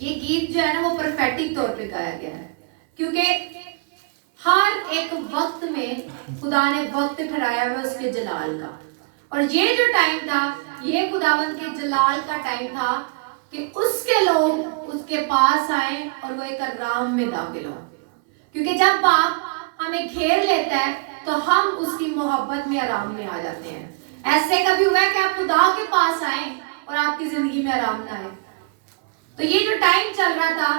ये गीत जो है ना वो प्रोफेटिक तौर पे गाया गया है, क्योंकि हर एक वक्त में खुदा ने वक्त ठहराया हुआ उसके जलाल का, और ये जो टाइम था ये खुदावन के जलाल का टाइम था कि उसके लोग उसके पास आए और वो एक आराम में दाखिल हो। क्योंकि जब बाप हमें घेर लेता है तो हम उसकी मोहब्बत में आराम में आ जाते हैं। ऐसे कभी हुआ है कि आप खुदा के पास आए और आपकी जिंदगी में आराम ना आए? तो ये जो टाइम चल रहा था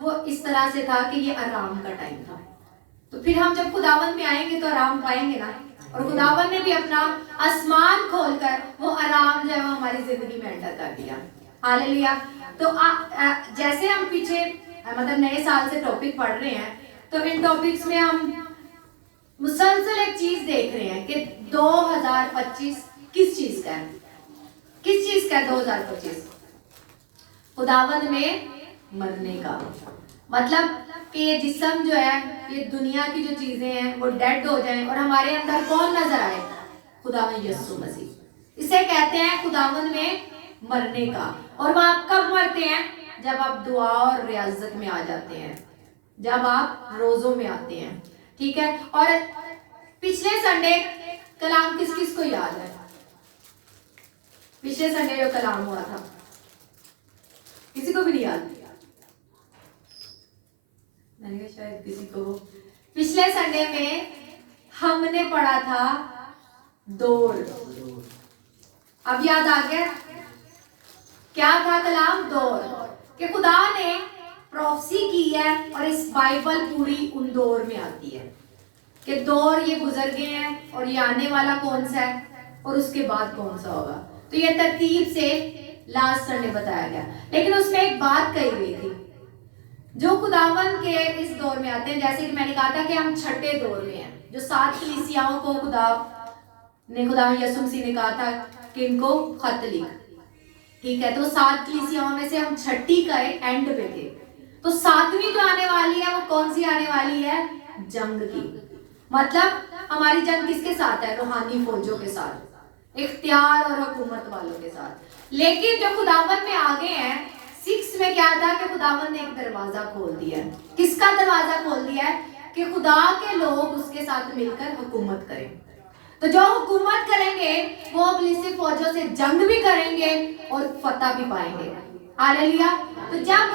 वो इस तरह से था कि ये आराम का टाइम था। तो फिर हम जब खुदावन में आएंगे तो आराम पाएंगे ना, और खुदावन ने भी अपना आसमान खोलकर वो आराम जो है वो हमारी जिंदगी में एंटर कर दिया। हालेलुया। तो जैसे हम पीछे मतलब नए साल से टॉपिक पढ़ रहे हैं, तो इन टॉपिक्स में हम मुसलसल एक चीज देख रहे हैं कि 2025 किस चीज का है, किस चीज का है 2025? खुदावन में मरने का। मतलब कि ये जिस्म जो है, ये दुनिया की जो चीजें हैं वो डेड हो जाएं और हमारे अंदर कौन नजर आए? खुदावन यीशु मसीह। इसे कहते हैं खुदावन में मरने का। और वो आप कब मरते हैं? जब आप दुआ और रियाजत में आ जाते हैं, जब आप रोजों में आते हैं। ठीक है। और पिछले संडे कलाम किस किस को याद है? पिछले संडे जो कलाम हुआ था किसी को भी नहीं याद? मैंने कहा शायद किसी को। पिछले संडे में हमने पढ़ा था दौड़। अब याद आ गया क्या था कलाम? दौड़। कि खुदा ने प्रोफेसी की है और इस बाइबल पूरी उन दौर में आती है कि दौर ये गुजर गए हैं और ये आने वाला कौन सा है और उसके बाद कौन सा होगा। तो ये तरतीब से लास्ट संडे बताया गया, लेकिन उसमें एक बात कही गई थी जो खुदावन के इस दौर में आते हैं। जैसे कि मैंने कहा था कि हम छठे दौर में हैं, जो 7 कलीसियाओं को खुदा यीशु मसीह ने कहा था कि इनको खत लिख। ठीक है। तो 7 कलीसियाओं में से हम छठी का एंड पे थे। तो 7वीं जो आने वाली है वो कौन सी आने वाली है? जंग की। मतलब हमारी जंग किसके साथ है? रूहानी फौजों के साथ, इख्तियार और हुकूमत वालों के साथ। लेकिन जो खुदावन में आगे हैं 6 में क्या था कि खुदावन ने एक दरवाजा खोल दिया। किसका दरवाजा खोल दिया है? कि खुदा के लोग उसके साथ मिलकर हुकूमत करें। तो जो हुकूमत करेंगे वो इब्लीसी फौजों से जंग भी करेंगे और फतह भी पाएंगे। हालेलुया। तो जब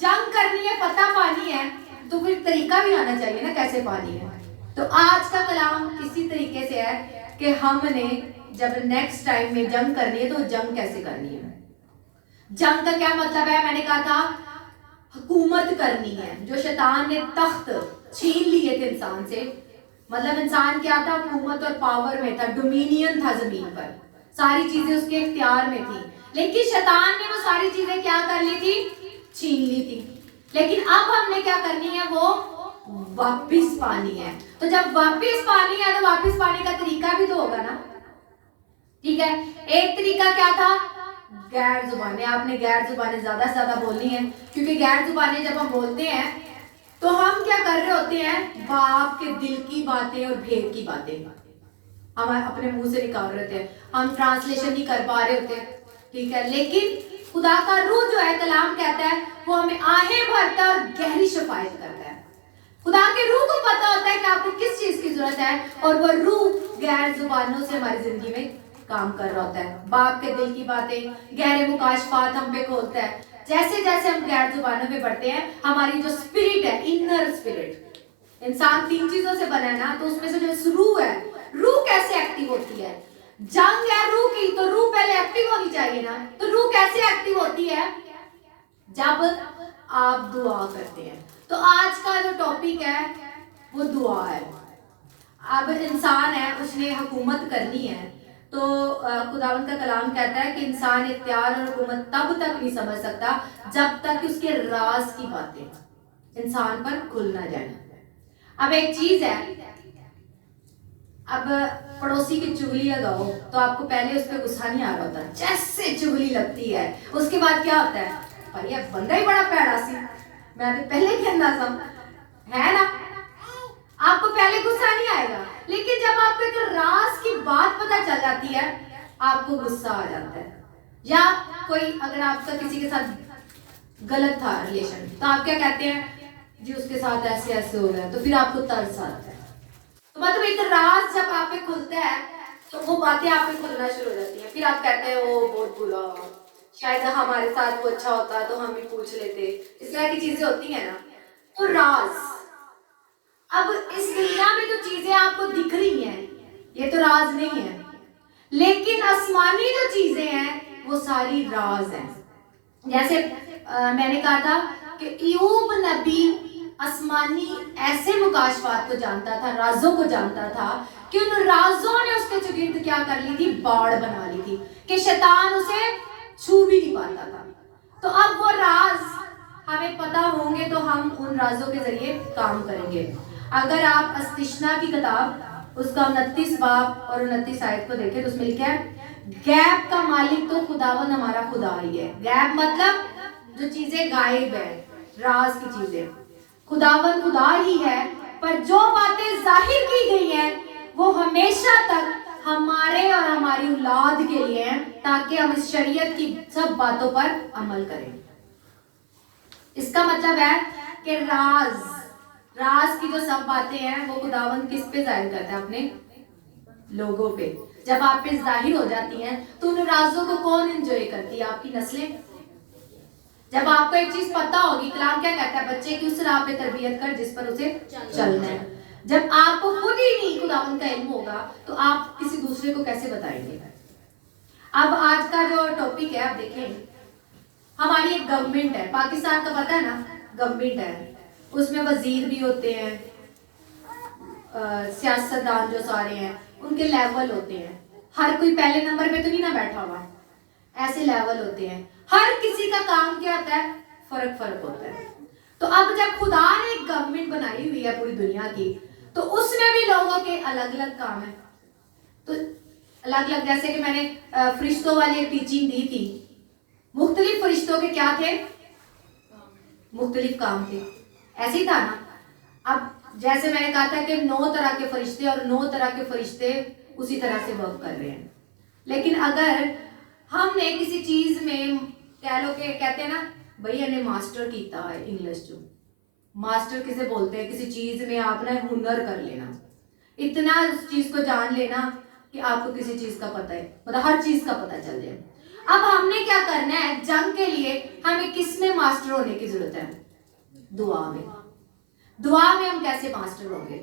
जंग करनी है, फतह पानी है, तो फिर तरीका भी आना चाहिए ना कैसे पानी है। तो आज का कलाम इसी तरीके से है कि हमने जब नेक्स्ट टाइम में जंग करनी है तो जंग कैसे करनी है। जंग का क्या मतलब है? मैंने कहा था हुकूमत करनी है। जो शैतान ने तख्त छीन लिए थे इंसान से, मतलब इंसान क्या था? हुकूमत और पावर में था, डोमिनियन था जमीन पर, सारी चीजें उसके इख्तियार में थी। लेकिन शैतान ने वो सारी चीजें क्या कर ली थी? छीन ली थी। लेकिन अब हमने क्या करनी है? वो वापिस पानी है। तो जब वापिस पानी है तो वापिस पाने का तरीका भी तो होगा ना। ठीक है। एक तरीका क्या था? गैर जुबानें। आपने गैर जुबानें ज्यादा से ज्यादा बोलनी है, क्योंकि गैर जुबानें जब हम बोलते हैं तो हम क्या कर रहे होते हैं? बाप के दिल की बातें और भेद की बातें हम अपने मुंह से निकाल रहे थे, हम ट्रांसलेशन नहीं कर पा रहे होते। ठीक है। लेकिन खुदा का रूह जो है, कलाम कहता है, वो हमें आहें भरता है और गहरी शफायत करता है। खुदा के रूह को पता होता है कि आपको किस चीज की जरूरत है, और वो रूह गैर जुबानों से हमारी जिंदगी में काम कर रहा होता है। बाप के दिल की बातें, गहरे मुकाशफात हम पे खोलता है। जैसे जैसे हम गैर जुबानों पे बढ़ते हैं, हमारी जो स्पिरिट है, इनर स्पिरिट, इंसान 3 चीजों से बना है ना, तो उसमें से जो रूह है, रूह कैसे एक्टिव होती है? जंग है रूह की, तो रूह पहले एक्टिव होनी चाहिए ना। तो रूह कैसे एक्टिव होती है? जब आप दुआ करते हैं। तो आज का जो टॉपिक है वो दुआ है। अब इंसान है, उसने हुकूमत करनी है, तो खुदावंद का कलाम कहता है कि इंसान इख्तियार और हुकूमत तब तक नहीं समझ सकता जब तक उसके राज की बातें इंसान पर खुल ना जाए। अब एक चीज है, अब पड़ोसी की चुगली लगाओ तो आपको पहले उस पर गुस्सा नहीं आ रहा होता, जैसे चुगली लगती है उसके बाद क्या होता है? भाई ये बंदा ही बड़ा पैड़ा सी, मैं तो पहले कहना सब है ना। आपको पहले गुस्सा नहीं आएगा, लेकिन जब आपको एक राज की बात पता चल जाती है आपको गुस्सा आ जाता है। या कोई अगर आपका किसी के साथ गलत था रिलेशन, तो आप क्या कहते हैं जी उसके साथ ऐसे ऐसे हो रहा है, तो फिर आपको तरस आता है। तो मतलब एक राज जब आप पे खुलता है तो वो बातें आप पे खुलना शुरू हो जाती हैं, फिर आप कहते हैं वो बहुत बुरा, शायद हमारे साथ वो अच्छा होता तो हम भी पूछ लेते, इस तरह की चीजें होती हैं ना। तो राज, अब इस दुनिया में जो चीजें आपको दिख रही हैं ये तो राज नहीं है, लेकिन आसमानी जो चीजें हैं वो सारी राज हैं। जैसे मैंने कहा था कि यूब नबी आसमानी ऐसे मुकाशफात को जानता था, राजों को जानता था कि उन राजों ने उसके चुगिर्द क्या कर ली थी, बाड़ बना ली थी कि शैतान उसे छू भी नहीं पाता था। तो अब वो राज हमें पता होंगे तो हम उन राजों के जरिए काम करेंगे। अगर आप अस्तिशना की किताब उसका 29 बाब और 29 आयत को देखें तो उसमें लिखा है गैब का मालिक तो खुदावन हमारा खुदा ही है। गैब मतलब जो चीजें गायब है, राज की चीजें, खुदावन खुदा ही है, पर जो बातें जाहिर की गई हैं वो हमेशा तक हमारे और हमारी औलाद के लिए हैं, ताकि हम इस शरीयत की सब बातों पर अमल करें। इसका मतलब है कि राज की जो सब बातें हैं वो खुदावन किस पे जाहिर करता है, अपने लोगों पे। जब आप पे जाहिर हो जाती हैं तो उन राजों को कौन एंजॉय करती है, आपकी नस्लें। जब आपको एक चीज पता होगी, कलाम क्या कहता है, बच्चे की उस राह पे तरबियत कर जिस पर उसे चलना है। जब आपको खुद ही नहीं खुदावन का इल्म होगा तो आप किसी दूसरे को कैसे बताएंगे। अब आज का जो टॉपिक है आप देखें, हमारी एक गवर्नमेंट है, पाकिस्तान का पता है ना, गवर्नमेंट है, उसमें वजीर भी होते हैं, सियासतदान जो सारे हैं उनके लेवल होते हैं, हर कोई पहले नंबर पे तो नहीं ना बैठा हुआ, ऐसे लेवल होते हैं, हर किसी का काम क्या होता है, फर्क फर्क होता है। तो अब जब खुदा ने एक गवर्नमेंट बनाई हुई है पूरी दुनिया की, तो उसमें भी लोगों के अलग अलग काम है। तो अलग अलग, जैसे कि मैंने फरिश्तों वाली एक टीचिंग दी थी, मुख्तलिफ फरिश्तों के क्या थे, मुख्तलिफ काम थे, ऐसे ही था ना। अब जैसे मैंने कहा था कि 9 तरह के फरिश्ते और 9 तरह के फरिश्ते उसी तरह से वर्क कर रहे हैं, लेकिन अगर हमने किसी चीज में कह लो कि कहते हैं ना भैया ने मास्टर किया है इंग्लिश जो, मास्टर किसे बोलते हैं, किसी चीज में आपने हुनर कर लेना, इतना उस चीज को जान लेना कि आपको किसी चीज का पता है, मतलब हर चीज का पता चल जाए। अब हमने क्या करना है, जंग के लिए हमें किस में मास्टर होने की जरूरत है, दुआ में। दुआ में हम कैसे मास्टर होंगे,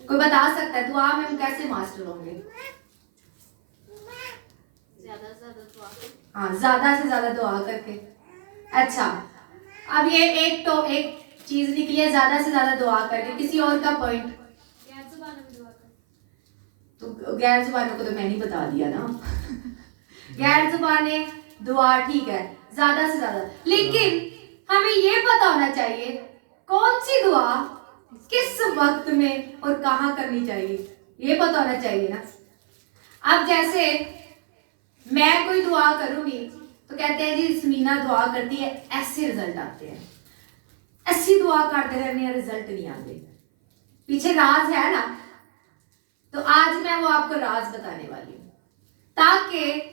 कोई बता सकता है दुआ में हम कैसे मास्टर होंगे। हाँ, ज्यादा से ज्यादा दुआ करके। अच्छा, अब ये एक चीज निकली है, ज्यादा से ज्यादा दुआ करके। किसी और का पॉइंट, तो गैर जुबानों को तो मैंने बता दिया ना गैर जुबाने दुआ ठीक है, ज्यादा से ज्यादा, लेकिन हमें ये पता होना चाहिए कौन सी दुआ किस वक्त में और कहां करनी चाहिए, ये पता होना चाहिए ना। अब जैसे मैं कोई दुआ करूंगी तो कहते हैं जी स्मीना दुआ करती है, ऐसे रिजल्ट आते हैं, ऐसी दुआ करते रहने रिजल्ट नहीं आते, पीछे राज है ना। तो आज मैं वो आपको राज बताने वाली हूं, ताकि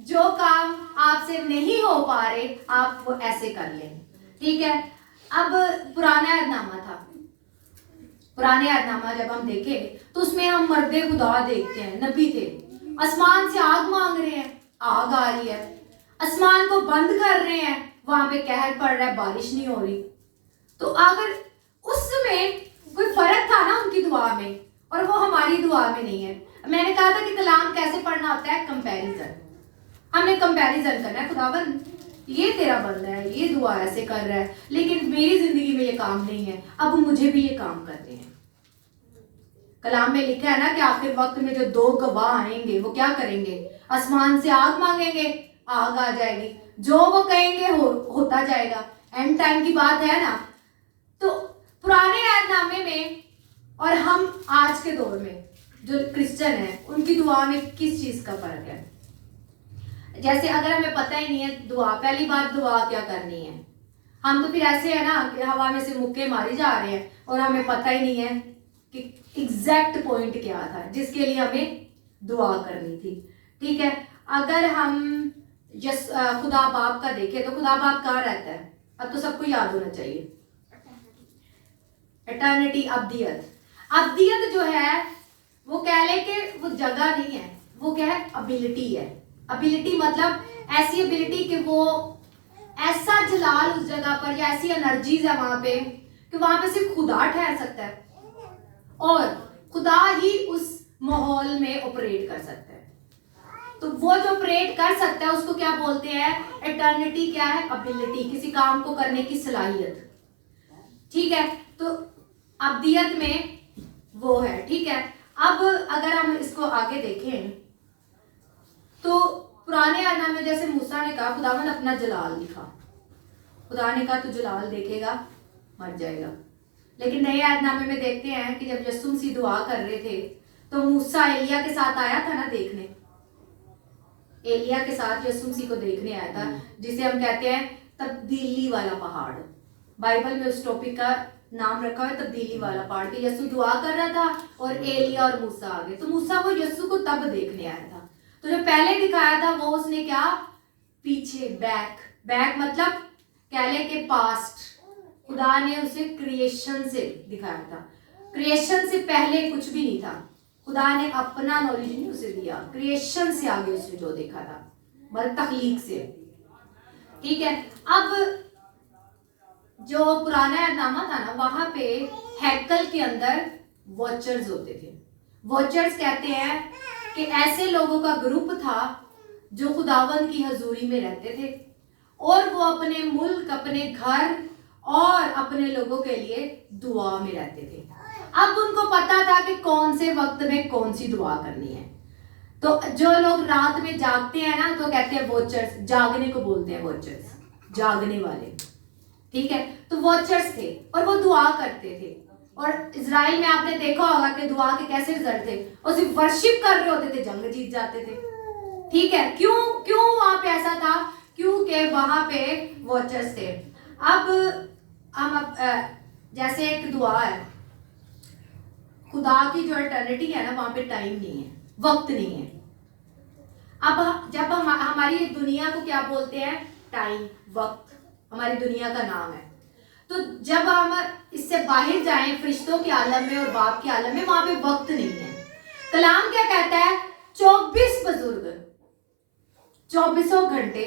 जो काम आपसे नहीं हो पा रहे आप वो ऐसे कर लें, ठीक है। अब पुराना अहदनामा था, पुराने अहदनामा जब हम देखें तो उसमें हम मर्दे खुदा देखते हैं, नबी थे, आसमान से आग मांग रहे हैं, आग आ रही है, आसमान को बंद कर रहे हैं, वहां पे कहर पड़ रहा है, बारिश नहीं हो रही। तो अगर उसमें कोई फर्क था ना उनकी दुआ में और वो हमारी दुआ में नहीं है। मैंने कहा था कि कलाम कैसे पढ़ना होता है, कंपैरिजन, हमने कंपैरिजन करना है, खुदावन ये तेरा बंदा है, ये दुआ ऐसे कर रहा है, लेकिन मेरी जिंदगी में ये काम नहीं है, अब मुझे भी ये काम करने हैं। कलाम में लिखा है ना कि आखिर वक्त में जो 2 गवाह आएंगे वो क्या करेंगे, आसमान से आग मांगेंगे, आग आ जाएगी, जो वो कहेंगे होता जाएगा। एंड टाइम की बात है ना। तो पुराने अहदनामे में और हम आज के दौर में जो क्रिश्चियन है उनकी दुआ में किस चीज का फर्क है। जैसे अगर हमें पता ही नहीं है दुआ, पहली बात दुआ क्या करनी है, हम तो फिर ऐसे है ना कि हवा में से मुक्के मारी जा रहे हैं और हमें पता ही नहीं है कि एग्जैक्ट पॉइंट क्या था जिसके लिए हमें दुआ करनी थी, ठीक है। अगर हम खुदा बाप का देखें तो खुदा बाप कहाँ रहता है? अब तो सबको याद होना चाहिए, एटर्निटी, अब्दियत। अब्दियत जो है वो कह ले कि वो जगह नहीं है, वो क्या है? अबिलिटी है। अबिलिटी मतलब ऐसी अबिलिटी कि वो ऐसा जलाल उस जगह पर या ऐसी एनर्जीज है वहां पे कि वहां पे सिर्फ खुदा ठहर सकता है और खुदा ही उस माहौल में ऑपरेट कर सकता है। तो वो जो ऑपरेट कर सकता है उसको क्या बोलते हैं? एटर्निटी क्या है? अबिलिटी, किसी काम को करने की सलाहियत। ठीक है, तो अब्दियत में वो है। ठीक है, अब अगर हम इसको आगे देखें तो पुराने अहद में जैसे मूसा ने कहा खुदावन अपना जलाल दिखा, खुदा ने कहा तू जलाल देखेगा मर जाएगा। लेकिन नए अहदनामे में देखते हैं कि जब यीशु मसीह दुआ कर रहे थे तो मूसा एलिया के साथ आया था ना देखने, एलिया के साथ यीशु मसीह को देखने आया था, जिसे हम कहते हैं तब्दीली वाला पहाड़। बाइबल में उस टॉपिक का नाम रखा है तब्दीली वाला पहाड़, कि यीशु दुआ कर रहा था और एलिया और मूसा आ गए। तो मूसा वो यीशु को तब देखने आया था। तो जो पहले दिखाया था वो उसने क्या? पीछे, बैक मतलब कह ले के पास्ट। खुदा ने उसे क्रिएशन से दिखाया था, क्रिएशन से पहले कुछ भी नहीं था। खुदा ने अपना नॉलेज नहीं उसे दिया, क्रिएशन से आगे उसने जो देखा था, मतलब तख्लीक से। ठीक है, अब जो पुराना एहदनामा था ना वहां पे हैकल के अंदर वॉचर्स होते थे। वॉचर्स कहते हैं कि ऐसे लोगों का ग्रुप था जो खुदावंद की हजूरी में रहते थे और वो अपने मुल्क, अपने घर और अपने लोगों के लिए दुआ में रहते थे। अब उनको पता था कि कौन से वक्त में कौन सी दुआ करनी है। तो जो लोग रात में जागते हैं ना तो कहते हैं वॉचर्स, जागने को बोलते हैं वॉचर्स, जागने वाले। ठीक है, तो वॉचर्स थे और वो दुआ करते थे। और इजराइल में आपने देखा होगा कि दुआ के कैसे रिजल्ट थे, और सिर्फ वर्शिप कर रहे होते थे, जंग जीत जाते थे। ठीक है, क्यों वहां पे ऐसा था? क्योंकि वहां पे वॉचर्स थे। अब हम जैसे एक दुआ है, खुदा की जो एटर्निटी है ना वहां पे टाइम नहीं है, वक्त नहीं है। अब जब हमारी दुनिया को क्या बोलते हैं? टाइम, वक्त हमारी दुनिया का नाम है। तो जब हम इससे बाहर जाएं फरिश्तों के आलम में और बाप के आलम में, वहां पे वक्त नहीं है। कलाम क्या कहता है? 24 बुजुर्ग 24 घंटे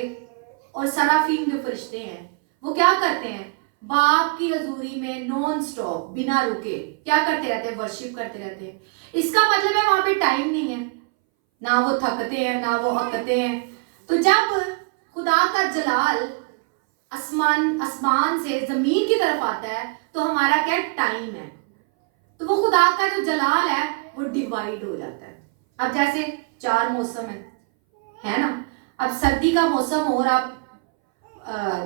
और सराफीम जो फरिश्ते हैं वो क्या करते हैं? बाप की हजूरी में नॉन स्टॉप, बिना रुके क्या करते रहते हैं? वर्शिप करते रहते हैं। इसका मतलब है वहां पे टाइम नहीं है, ना वो थकते हैं ना वो अकते हैं। तो जब खुदा का जलाल आसमान से जमीन की तरफ आता है तो हमारा क्या टाइम है, तो वो खुदा का जो जलाल है वो डिवाइड हो जाता है। अब जैसे 4 मौसम है ना, अब सर्दी का मौसम हो और आप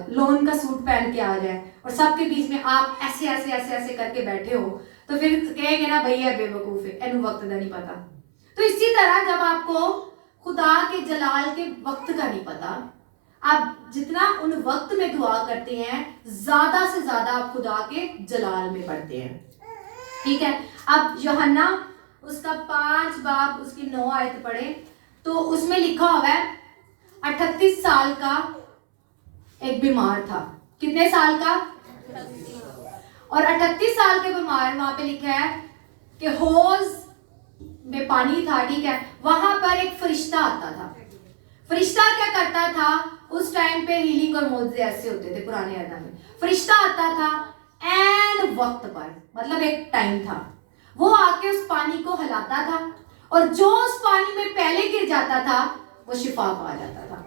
लोन का सूट पहन के आ जाए और सबके बीच में आप ऐसे ऐसे ऐसे ऐसे करके बैठे हो तो फिर कहेंगे ना भैया बेवकूफ है, एनु वक्त का नहीं पता। तो इसी तरह जब आपको खुदा के जलाल के वक्त का नहीं पता, आप जितना उन वक्त में दुआ करते हैं ज्यादा से ज्यादा आप खुदा के जलाल में पढ़ते हैं। ठीक है, अब यूहन्ना उसका 5 बाब उसकी 9 आयत पढ़े तो उसमें लिखा हुआ है 38 साल का एक बीमार था। कितने साल का? और 38 साल के बीमार, वहां पे लिखा है कि हौज में पानी था। ठीक है, वहां पर एक फरिश्ता आता था। फरिश्ता क्या करता था? उस टाइम पे हीलिंग और मौजे ऐसे होते थे पुराने अहद में। फरिश्ता आता था एन वक्त पर, मतलब एक टाइम था, वो आके उस पानी को हिलाता था और जो उस पानी में पहले गिर जाता था वो शिफा पा जाता था।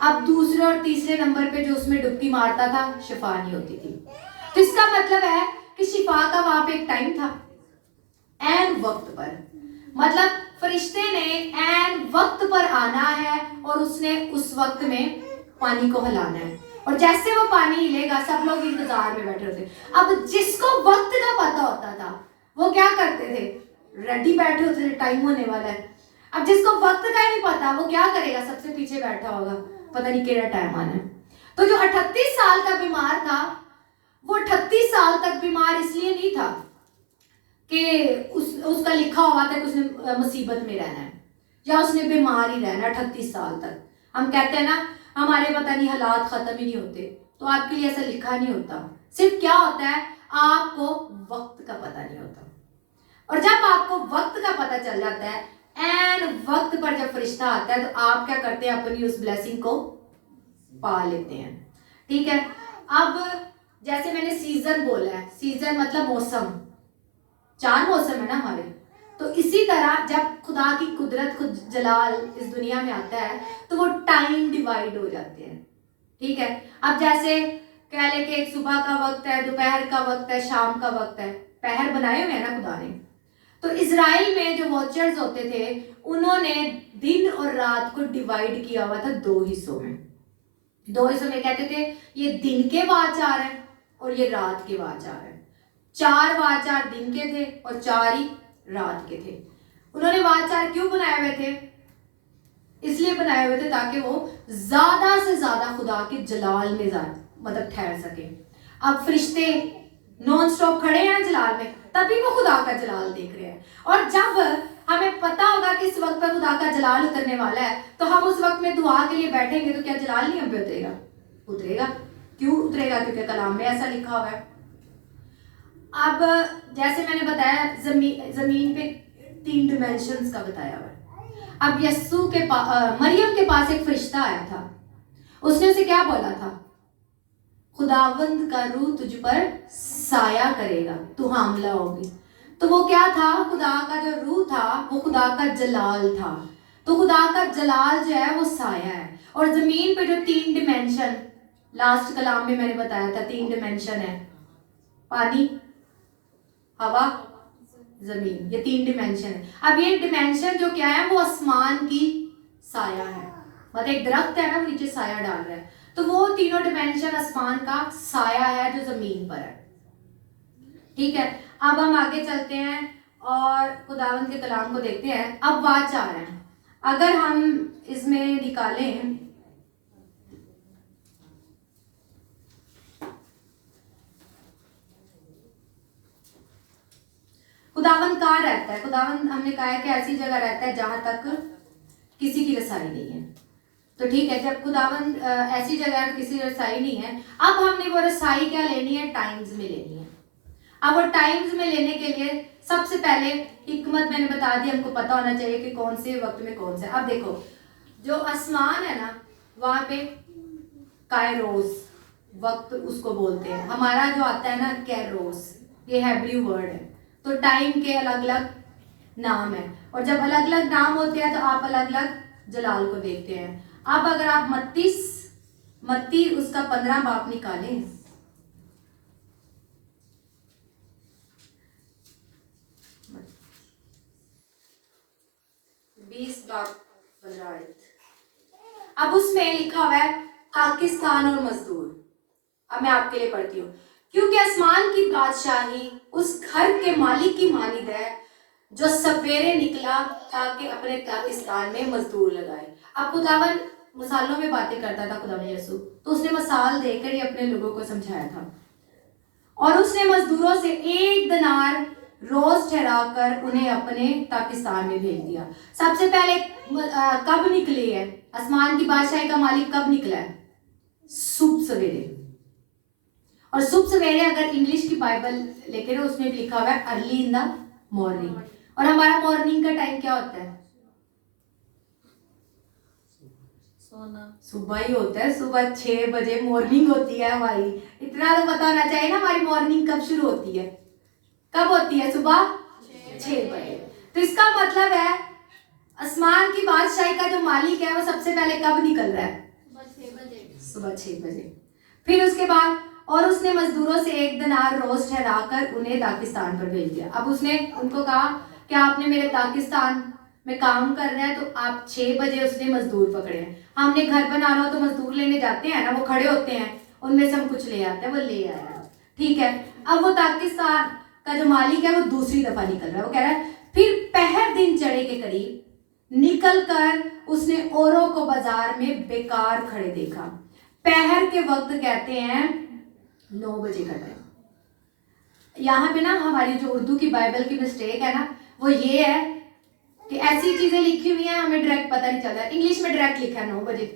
अब दूसरे और तीसरे नंबर पे जो उसमें डुबकी मारता था शिफा नहीं होती थी। तो इसका मतलब है कि शिफा का वहां पे एक टाइम था एन वक्त पर, मतलब फरिश्ते ने एन वक्त पर आना है और उसने उस वक्त में पानी को हिलाना है। और जैसे वो पानी हिलेगा सब लोग इंतजार में बैठे होते। अब जिसको वक्त का पता होता था वो क्या करते थे? रेडी बैठे होते थे, टाइम होने वाला है। अब जिसको वक्त का ही नहीं पता वो क्या करेगा? सबसे पीछे बैठा होगा, पता नहीं केड़ा टाइम आना है। तो जो 38 साल का बीमार था वो 38 साल तक बीमार इसलिए नहीं था कि उसका लिखा हुआ था कि उसने मुसीबत में रहना है या उसने बीमार ही रहना 38 साल तक। हम कहते हैं ना हमारे पता नहीं हालात खत्म ही नहीं होते, तो आपके लिए ऐसा लिखा नहीं होता। सिर्फ क्या होता है, आपको वक्त का पता नहीं होता। और जब आपको वक्त का पता चल जाता है, एन वक्त पर जब फरिश्ता आता है, तो आप क्या करते हैं, अपनी उस ब्लेसिंग को पा लेते हैं। ठीक है, अब जैसे मैंने सीजन बोला है, सीजन मतलब मौसम, 4 मौसम है ना हमारे, तो इसी तरह जब खुदा की कुदरत, खुद जलाल इस दुनिया में आता है, तो वो टाइम डिवाइड हो जाते हैं। ठीक है, अब जैसे कह ले कि एक सुबह का वक्त है, दोपहर का वक्त है, शाम का वक्त है, पहर बनाए हुए हैं ना खुदा ने। तो इजराइल में जो वॉचर्स होते थे, उन्होंने दिन और रात को डिवाइड किया हुआ था 2 हिस्सों में। 2 हिस्सों में कहते थे ये दिन के वाचार है और ये रात के वाचार है। 4 वाचार दिन के थे और 4 ही रात के थे। उन्होंने वाचार क्यों बनाए हुए थे? इसलिए बनाए हुए थे ताकि वो ज्यादा से ज्यादा खुदा के जलाल में मतलब ठहर सके। अब फरिश्ते नॉन स्टॉप खड़े हैं जलाल में, तभी वो खुदा का जलाल देख रहे हैं। और जब हमें पता होगा कि इस वक्त पर खुदा का जलाल उतरने वाला है, तो हम उस वक्त में दुआ के लिए बैठेंगे, तो क्या जलाल नहीं हम पे उतरेगा? उतरेगा। क्यों उतरेगा? क्योंकि कलाम में ऐसा लिखा हुआ है। अब जैसे मैंने बताया, जमीन पे 3 डिमेंशंस का बताया हुआ है। अब यस्सु के मरियम के पास एक फरिश्ता आया था, उसने उसे क्या बोला था? खुदावंद का रूह तुझ पर साया करेगा, तू हामला होगी। तो वो क्या था? खुदा का जो रूह था वो खुदा का जलाल था। तो खुदा का जलाल जो है वो साया है। और जमीन पे जो 3 डिमेंशन लास्ट कलाम में मैंने बताया था, 3 डिमेंशन है, पानी, हवा, जमीन, ये 3 डिमेंशन है। अब ये डिमेंशन जो क्या है, वो आसमान की साया है। मतलब एक दरख्त है ना, वो नीचे साया डाल रहा है, तो वो तीनों डिमेंशन आसमान का साया है जो जमीन पर है। ठीक है, अब हम आगे चलते हैं और खुदावंद के कलाम को देखते हैं। अब वाचार है, अगर हम इसमें निकालें, खुदावंद कहाँ रहता है? खुदावंद हमने कहा है कि ऐसी जगह रहता है जहां तक किसी की रसाई नहीं है। तो ठीक है, जब खुदावंद ऐसी जगह किसी रसाई नहीं है, अब हमने वो रसाई क्या लेनी है? टाइम्स में लेनी है। अब वो टाइम्स में लेने के लिए सबसे पहले हिकमत मैंने बता दी, हमको पता होना चाहिए कि कौन से वक्त में कौन से। अब देखो, जो आसमान है ना, वहां पे कायरोस वक्त उसको बोलते हैं। हमारा जो आता है ना कैरोस, ये हेब्रू वर्ड है। तो टाइम के अलग अलग नाम है, और जब अलग अलग नाम होते हैं तो आप अलग अलग जलाल को देखते हैं। अब अगर आप मत्ती उसका 15 बाप निकालें, 20 बाप 15। अब उसमें लिखा हुआ है पाकिस्तान और मजदूर। अब मैं आपके लिए पढ़ती हूँ। क्योंकि आसमान की बादशाही उस घर के मालिक की मानिद है जो सवेरे निकला ताकि अपने पाकिस्तान में मजदूर लगाए। अब खुदावन मिसालों में बातें करता था खुदा यीशु, तो उसने मिसाल देकर ही अपने लोगों को समझाया था। और उसने मजदूरों से 1 दिनार रोज ठहराकर उन्हें अपने पाकिस्तान में भेज दिया। सबसे पहले कब निकली है आसमान की बादशाही का मालिक? कब निकला है? सुबह सवेरे। और सुबह सवेरे अगर इंग्लिश की बाइबल लेके ना, उसमें भी लिखा हुआ है अर्ली इन द मॉर्निंग। और हमारा मॉर्निंग का टाइम क्या होता है? सुबह ही होता है। सुबह 6 बजे मॉर्निंग होती है हमारी। इतना तो पता होना चाहिए ना हमारी मॉर्निंग कब शुरू होती है। कब होती है? सुबह 6 बजे। तो इसका मतलब है आसमान की बादशाही का जो मालिक है वो सबसे पहले कब निकल रहा है? सुबह 6 बजे। फिर उसके बाद और उसने मजदूरों से 1 दिनार रोज ठहराकर उन्हें पाकिस्तान पर भेज दिया। अब उसने उनको कहा कि आपने मेरे पाकिस्तान में काम करना है, तो आप 6 बजे उसने मजदूर पकड़े हैं। हमने घर बनाना हो तो मजदूर लेने जाते हैं ना, वो खड़े होते हैं, उनमें से हम कुछ ले आते हैं, वो ले आया। ठीक है, अब वो पाकिस्तान का जो मालिक है वो दूसरी दफा निकल रहा है। वो कह रहा है फिर पहर दिन चढ़े के करीब निकल कर उसने औरों को बाजार में बेकार खड़े देखा। पहर के वक्त कहते हैं 9 बजे का टाइम। यहाँ पे ना हमारी जो उर्दू की बाइबल की मिस्टेक है ना, वो ये है कि ऐसी चीजें लिखी हुई हैं हमें डायरेक्ट पता नहीं चलता। इंग्लिश में डायरेक्ट लिखा है 9 बजे,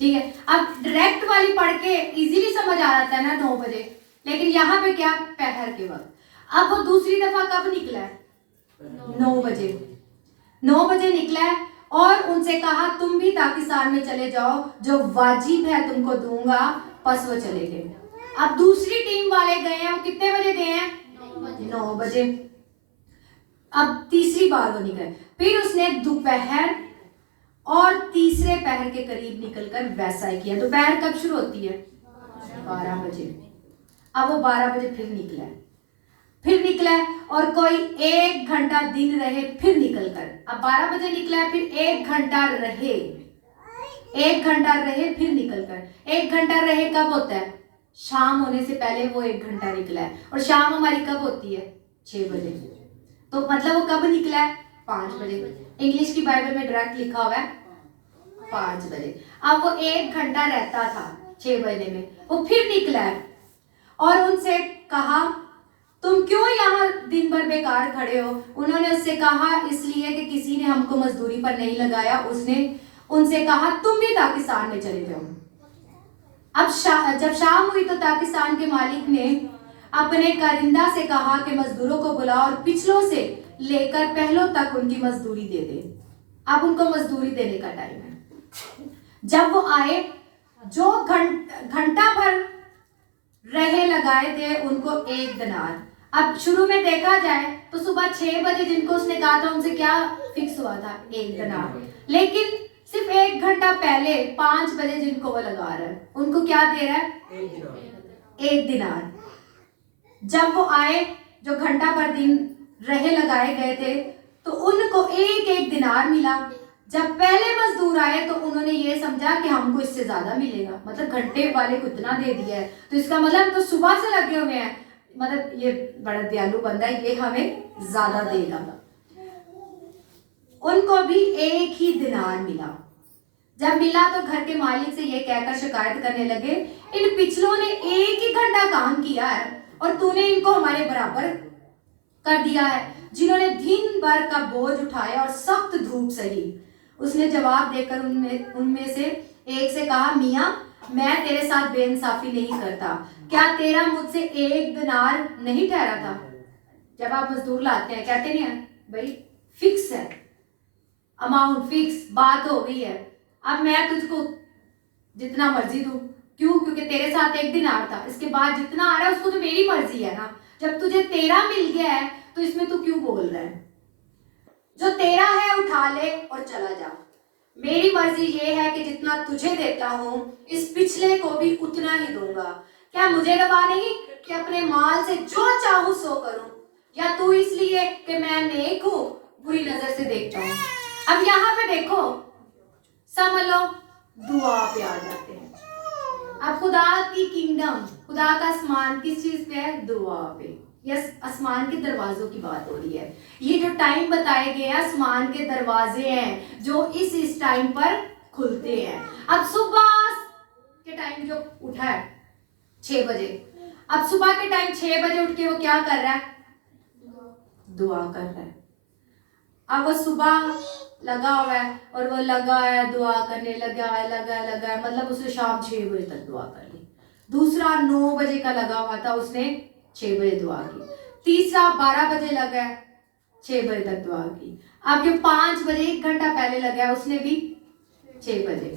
ठीक है, अब डायरेक्ट वाली पढ़ के इजीली समझ आ जाता है ना 9 बजे, लेकिन यहाँ पे क्या, पहर के वक्त। अब वो दूसरी दफा कब निकला है, 9 बजे। 9 बजे निकला है और उनसे कहा तुम भी पाकिस्तान में चले जाओ, जो वाजिब है तुमको दूंगा। बस वो चले गए। अब दूसरी टीम वाले गए हैं, वो कितने बजे गए हैं, 9 बजे। अब तीसरी बार वो निकले, फिर उसने दोपहर और तीसरे पहर के करीब निकलकर वैसा ही किया। दोपहर कब शुरू होती है, 12 बजे। अब वो 12 बजे फिर निकला है, फिर निकला है और कोई 1 घंटा दिन रहे, फिर निकल कर। अब 12 बजे निकला है, फिर 1 घंटा रहे, 1 घंटा रहे, फिर निकल कर। 1 घंटा रहे कब होता है, शाम होने से पहले वो 1 घंटा निकला है। और शाम हमारी कब होती है, 6 बजे। तो मतलब वो कब निकला है, 5 बजे। इंग्लिश की बाइबल में डायरेक्ट लिखा हुआ है 5 बजे। अब वो 1 घंटा रहता था 6 बजे में, वो फिर निकला है और उनसे कहा तुम क्यों यहाँ दिन भर बेकार खड़े हो। उन्होंने उससे कहा इसलिए कि किसी ने हमको मजदूरी पर नहीं लगाया। उसने उनसे कहा तुम भी पाकिस्तान में चले जाओ। अब जब शाम हुई तो पाकिस्तान के मालिक ने अपने कारिंदा से कहा कि मजदूरों को बुलाओ और पिछलों से लेकर पहलों तक उनकी मजदूरी दे दे। अब उनको मजदूरी देने का टाइम है। जब वो आए, जो घंटा भर रहे लगाए थे उनको 1 दिनार। अब शुरू में देखा जाए तो सुबह 6 बजे जिनको उसने कहा था उनसे क्या फिक्स हुआ था, 1 दिनार। लेकिन सिर्फ 1 घंटा पहले 5 बजे जिनको वो लगा रहा है उनको क्या दे रहा है, 1 दिनार। जब वो आए, जो घंटा भर दिन रहे लगाए गए थे, तो उनको 1 दिनार मिला। जब पहले मजदूर आए तो उन्होंने ये समझा कि हमको इससे ज्यादा मिलेगा, मतलब घंटे वाले को इतना दे दिया है तो इसका मतलब तो सुबह से लगे हुए हैं, मतलब ये बड़ा दयालु बंदा है, ये हमें ज्यादा देगा। उनको भी 1 ही दिनार मिला। जब मिला तो घर के मालिक से ये कहकर शिकायत करने लगे इन पिछलों ने 1 ही घंटा काम किया है और तूने इनको हमारे बराबर कर दिया है, जिन्होंने दिन भर का बोझ उठाया और सख्त धूप सही। उसने जवाब देकर उनमें से एक से कहा मियाँ मैं तेरे साथ बेइंसाफी नहीं करता, क्या तेरा मुझसे 1 दिनार नहीं ठहरा था। जब आप मजदूर लाते हैं कहते नहीं है भाई फिक्स है अमाउंट, फिक्स बात हो गई है, अब मैं तुझको जितना मर्जी दूं। क्यों, क्योंकि तेरे साथ 1 दिनार था, इसके बाद जितना आ रहा है उसको तो मेरी मर्जी है ना। जब तुझे तेरा मिल गया है तो इसमें तू क्यों बोल रहा है। जो तेरा है उठा ले और चला जा। मेरी मर्जी ये है कि जितना तुझे देता हूं इस पिछले को भी उतना ही दूंगा। क्या मुझे रवा नहीं कि अपने माल से जो चाहूं सो करूं, या तू इसलिए कि मैं नेक हूं बुरी नजर से देखता हूं। अब यहाँ पे देखो, समझ लो दुआ पे आ जाते हैं। अब खुदा की किंगडम, खुदा का आसमान किस चीज पे है, दुआ पे। यस, आसमान के दरवाजों की बात हो रही है। ये जो टाइम बताए गए हैं आसमान के दरवाजे हैं जो इस टाइम पर खुलते हैं। अब सुबह के टाइम जो उठा है 6 बजे, अब सुबह के टाइम 6 बजे उठ के वो क्या कर रहा है, दुआ कर रहा है। अब वो सुबह लगा हुआ है और वो लगा है दुआ करने, लगा है मतलब उसने शाम 6 बजे तक दुआ कर ली। दूसरा 9 बजे का लगा हुआ था, उसने 6 बजे दुआ की। तीसरा 12 बजे लगा है, 6 बजे तक दुआ की। अब जो 5 बजे 1 घंटा पहले लगा है उसने भी 6 बजे।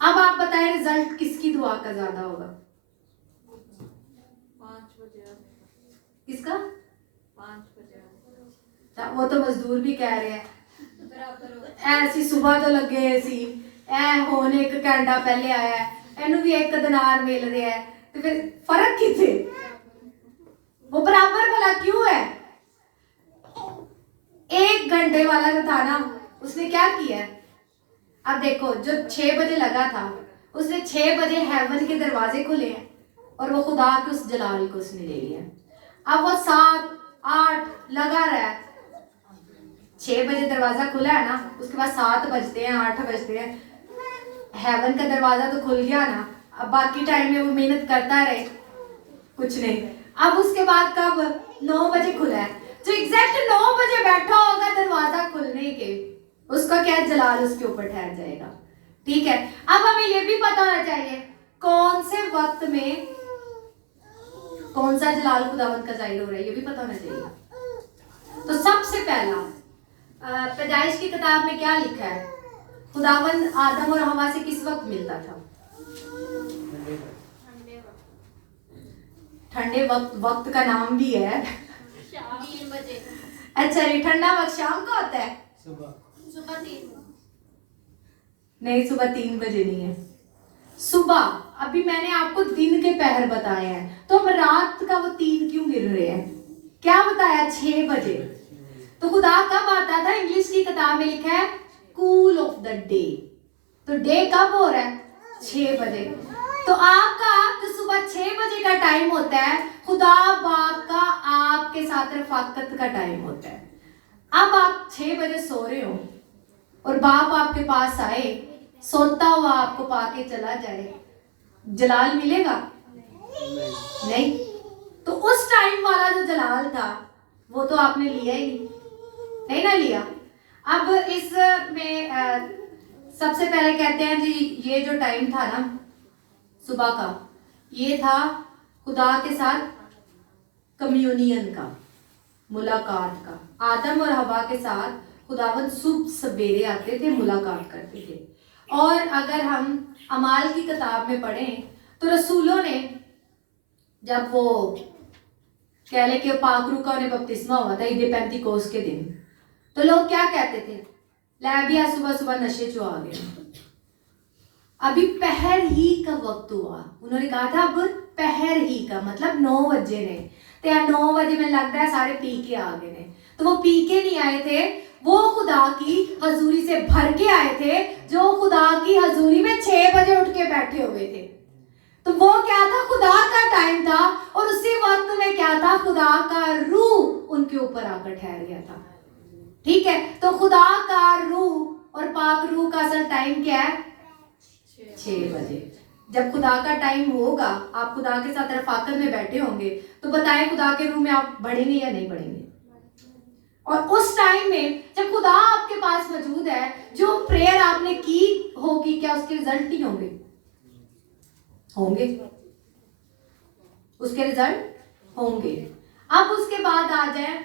अब आप बताएं रिजल्ट किसकी दुआ का ज्यादा होगा, 5 बजे। किसका, 5 बजे। वो तो मजदूर भी कह रहे हैं ऐसी सुबह तो लगे सी ऐ होने 1 घंटा पहले आया है, एनू भी 1 दिनार मिल रहा है, तो फिर फर्क किथे, वो बराबर भला क्यों है। 1 घंटे वाला जो था ना उसने क्या किया, अब देखो जो 6 बजे लगा था उसने 6 बजे हेवन के दरवाजे खुले हैं और वो खुदा के उस जलाल को उसने ले लिया। अब वो 7 8 लगा रहा है, 6 बजे दरवाजा खुला है ना, उसके बाद 7 बजते हैं 8 बजते हैं, हेवन का दरवाजा तो खुल गया ना। अब बाकी टाइम में वो मेहनत करता रहे, कुछ नहीं। अब उसके बाद कब 9 बजे खुला है, जो एग्जैक्ट 9 बजे बैठा होगा दरवाजा खुलने के, उसका क्या जलाल उसके ऊपर ठहर जाएगा। ठीक है, अब हमें ये भी पता होना चाहिए कौन से वक्त में कौन सा जलाल खुदावंद का जाहिर हो रहा है, ये भी पता होना चाहिए। तो सबसे पहला पैदाइश की किताब में क्या लिखा है? खुदावंद आदम और हवा से किस वक्त मिलता था? ठंडे वक्त, वक्त का नाम भी है। 3 बजे। अच्छा, ये ठंडा वक्त शाम को होता है? सुबह 3। नहीं, सुबह 3 बजे नहीं है। सुबह, अभी मैंने आपको दिन के पहर बताए हैं, तो हम रात का वो 3 क्यों गिर रहे हैं? क्या बताया? 6 बजे। तो खुदा कब आता था? इंग्लिश की किताब में लिखा है कूल ऑफ द डे। तो डे कब हो रहा है? 6 बजे। तो आपका जो सुबह 6 बजे का टाइम होता है, खुदा बाप का आपके साथ रफाकत का टाइम होता है। अब आप 6 बजे सो रहे हो और बाप आपके पास आए, सोता हुआ आपको पाके चला जाए, जलाल मिलेगा? नहीं। तो उस टाइम वाला जो जलाल था वो तो आपने लिया ही नहीं ना लिया। अब इसमें सबसे पहले कहते हैं जी, ये जो टाइम था ना सुबह का, ये था खुदा के साथ कम्युनियन का, मुलाकात का। आदम और हवा के साथ खुदावंद सुबह सवेरे आते थे, मुलाकात करते थे। और अगर हम अमाल की किताब में पढ़ें तो रसूलों ने, जब वो कह ले कि पाकरू का उन्हें बपतिस्मा हुआ था ईद पेंतिकोस के दिन, तो लोग क्या कहते थे? लैबिया सुबह सुबह नशे चो आ गए, अभी पहर ही का वक्त हुआ। उन्होंने कहा था अब पहर ही का मतलब 9 बजे ने, तो यार 9 बजे में लगता है सारे पी के आ गए ने। तो वो पी के नहीं आए थे, वो खुदा की हजूरी से भर के आए थे, जो खुदा की हजूरी में 6 बजे उठ के बैठे हुए थे। तो वो क्या था? खुदा का टाइम था, और उसी वक्त में क्या था? खुदा का रूह उनके ऊपर आकर ठहर गया था। ठीक है, तो खुदा का रूह और पाक रूह का असल टाइम क्या है? 6 बजे। जब खुदा का टाइम होगा, आप खुदा के साथ रफाकत में बैठे होंगे, तो बताएं खुदा के रूह में आप बढ़ेंगे या नहीं बढ़ेंगे? और उस टाइम में जब खुदा आपके पास मौजूद है, जो प्रेयर आपने की होगी, क्या उसके रिजल्ट नहीं होंगे? होंगे, उसके रिजल्ट होंगे। अब उसके बाद आ जाए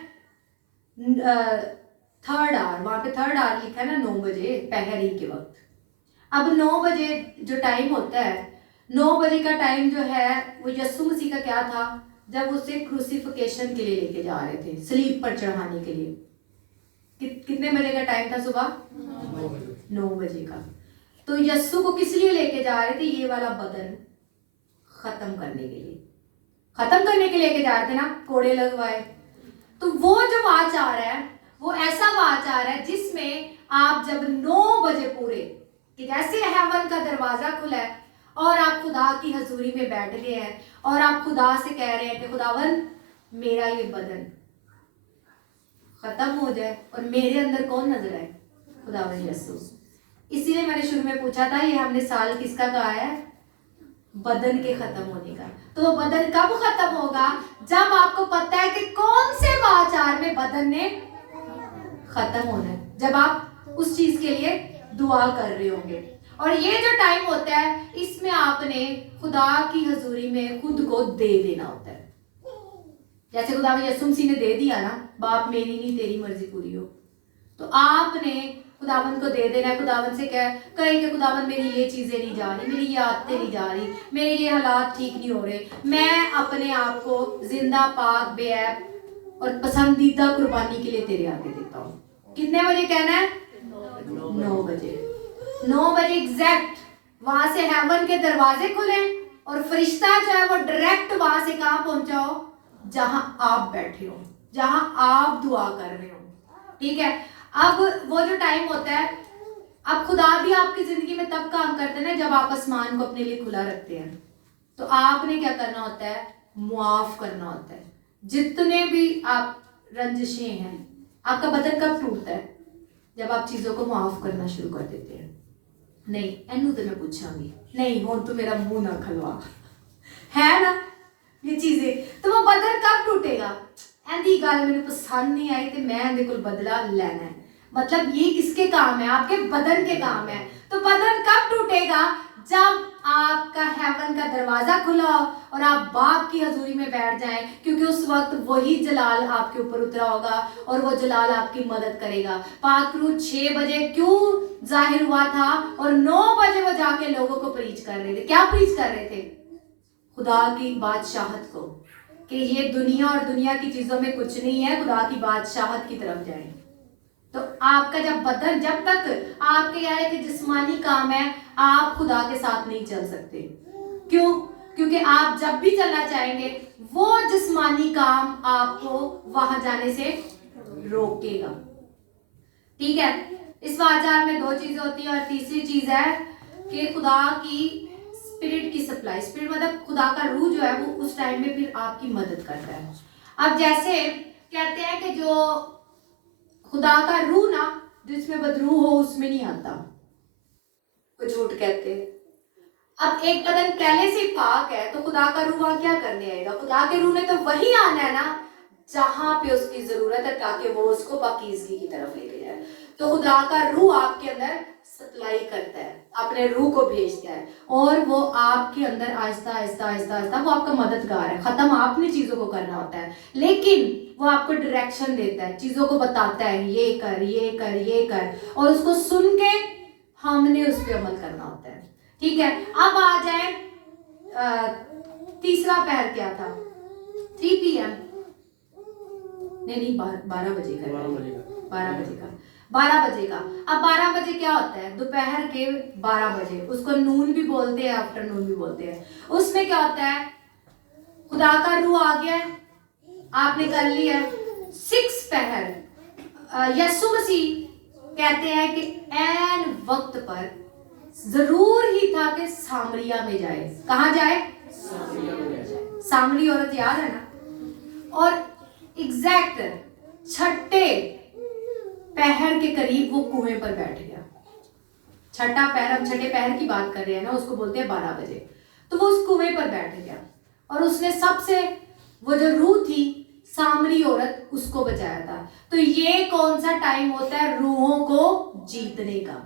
थर्ड आवर, वहां पे थर्ड आवर लिखा है ना, 9 बजे पहरी के वक्त। अब 9 बजे जो टाइम होता है, 9 बजे का टाइम जो है वो यीशु मसीह का क्या था? जब उसे क्रूसिफिकेशन के लिए लेके जा रहे थे, सलीब पर चढ़ाने के लिए। कितने बजे का टाइम था? सुबह 9 बजे का। तो यीशु को किस लिए लेके जा रहे थे? ये वाला बदन खत्म करने के लिए, खत्म करने के लिए लेके जा रहे थे ना, कोड़े लगवाए। तो वो जो वाचार है वो ऐसा वाचार है जिसमें आप जब 9 बजे पूरे, कि जैसे हेवन का दरवाजा खुला है और आप खुदा की हजूरी में बैठ गए हैं और आप खुदा से कह रहे हैं कि खुदावन मेरा ये बदन खत्म हो जाए और मेरे अंदर कौन नजर आए? खुदावन यीशु। इसीलिए मैंने शुरू में पूछा था ये हमने साल किसका कहा है? बदन के खत्म होने का। तो वो बदन कब खत्म होगा? जब आपको पता है कि कौन से वाचार में बदन ने खत्म होना है, जब आप उस चीज के लिए दुआ कर रहे होंगे। और ये जो टाइम होता है, इसमें आपने खुदा की हजूरी में खुद को दे देना होता है। जैसे खुदा में यीशु मसीह ने दे दिया ना, बाप मेरी नहीं तेरी मर्जी पूरी हो, तो आपने खुदावन को दे देना है। खुदावन से कहें कि खुदावन मेरी ये चीजें नहीं जा रही, मेरी ये आदतें नहीं जा रही, मेरे ये हालात ठीक नहीं हो रहे, मैं अपने आप को जिंदा पाक बेऐब और पसंदीदा कुर्बानी के लिए तेरे आगे देता हूँ। कितने बजे कहना है? 9 बजे। 9 बजे एग्जैक्ट वहां से हेवन के दरवाजे खुले और फरिश्ता जो है वो डायरेक्ट वहां से कहां पहुंचा हो? जहां आप बैठे हो, जहां आप दुआ कर रहे हो। ठीक है, अब वो जो टाइम होता है, अब खुदा भी आपकी जिंदगी में तब काम करते हैं ना जब आप आसमान को अपने लिए खुला रखते हैं। तो आपने क्या करना होता है? मुआफ करना होता है जितने भी आप रंजिशें हैं। आपका बदन कब टूटता है? जब आप चीजों को मुआफ करना शुरू कर देते हैं। नहीं एनू तो मैं पूछांगी नहीं, हो तो मेरा मुंह ना खलवा, है ना ये चीजें। तो वो बदन कब टूटेगा? एंदी गल मैंने पसंद नहीं आई तो मैं एंदे कोल बदला लेना है। मतलब ये किसके काम है? आपके बदन के काम है। तो बंधन कब टूटेगा? जब आपका हेवन का दरवाजा खुला हो और आप बाप की हजूरी में बैठ जाएं, क्योंकि उस वक्त वही जलाल आपके ऊपर उतरा होगा और वो जलाल आपकी मदद करेगा। पाक रूह 6 बजे क्यों जाहिर हुआ था और 9 बजे वो जाके लोगों को प्रीच कर रहे थे? क्या प्रीच कर रहे थे? खुदा की बादशाहत को, कि ये दुनिया और दुनिया की चीजों में कुछ नहीं है, खुदा की बादशाहत की तरफ जाएं। तो आपका जब तक आपके यार के जिस्मानी काम है, आप खुदा के साथ नहीं चल सकते। क्यों? क्योंकि आप जब भी चलना चाहेंगे वो जिस्मानी काम आपको वहां जाने से रोकेगा। ठीक है, इस वाचार में 2 चीजें होती है और तीसरी चीज है कि खुदा की स्पिरिट की सप्लाई। स्पिरिट मतलब खुदा का रूह जो है वो उस टाइम में फिर आपकी मदद करता है। अब जैसे कहते हैं कि जो खुदा का रूह ना, जिसमें बदरूह हो उसमें नहीं आता, वो झूठ कहते हैं। अब एक बदन पहले से पाक है तो खुदा का रूह वहां क्या करने आएगा? खुदा के रूह ने तो वही आना है ना जहां पे उसकी जरूरत है, ताकि वो उसको पाकीज़गी की तरफ लेके जाए। तो खुदा का रूह आपके अंदर सप्लाई करता है, अपने रूह को भेजता है और वो आपके अंदर आहिस्ता आहिस्ता आहिस्ता आहिस्ता वो आपका मददगार है। खत्म आपने चीजों को करना होता है, लेकिन वो आपको डायरेक्शन देता है, चीजों को बताता है, ये कर ये कर ये कर, और उसको सुन के हमने उस पर अमल करना होता है। ठीक है, अब आ जाए तीसरा पहर क्या था? 3 PM नहीं 12 बजे का, 12 बजे का 12 बजे का। अब 12 बजे क्या होता है? दोपहर के 12 बजे, उसको नून भी बोलते हैं, आफ्टरनून भी बोलते हैं। उसमें क्या होता है? खुदा का रूह आ गया, आपने कर लिया 6 पहर। यीशु मसीह कहते हैं कि ऐन वक्त पर जरूर ही था कि सामरिया में जाए। कहां जाए? सामरी औरत याद है ना? और एग्जैक्ट 6ठे पहर के करीब वो कुएं पर बैठ गया। 6ठा पहर, हम 6ठे पहर की बात कर रहे हैं ना, उसको बोलते हैं 12 बजे। तो वो उस कुएं पर बैठ गया और उसने सबसे, वो जो रूह थी सामरी औरत, उसको बचाया था। तो ये कौन सा टाइम होता है रूहों को जीतने का?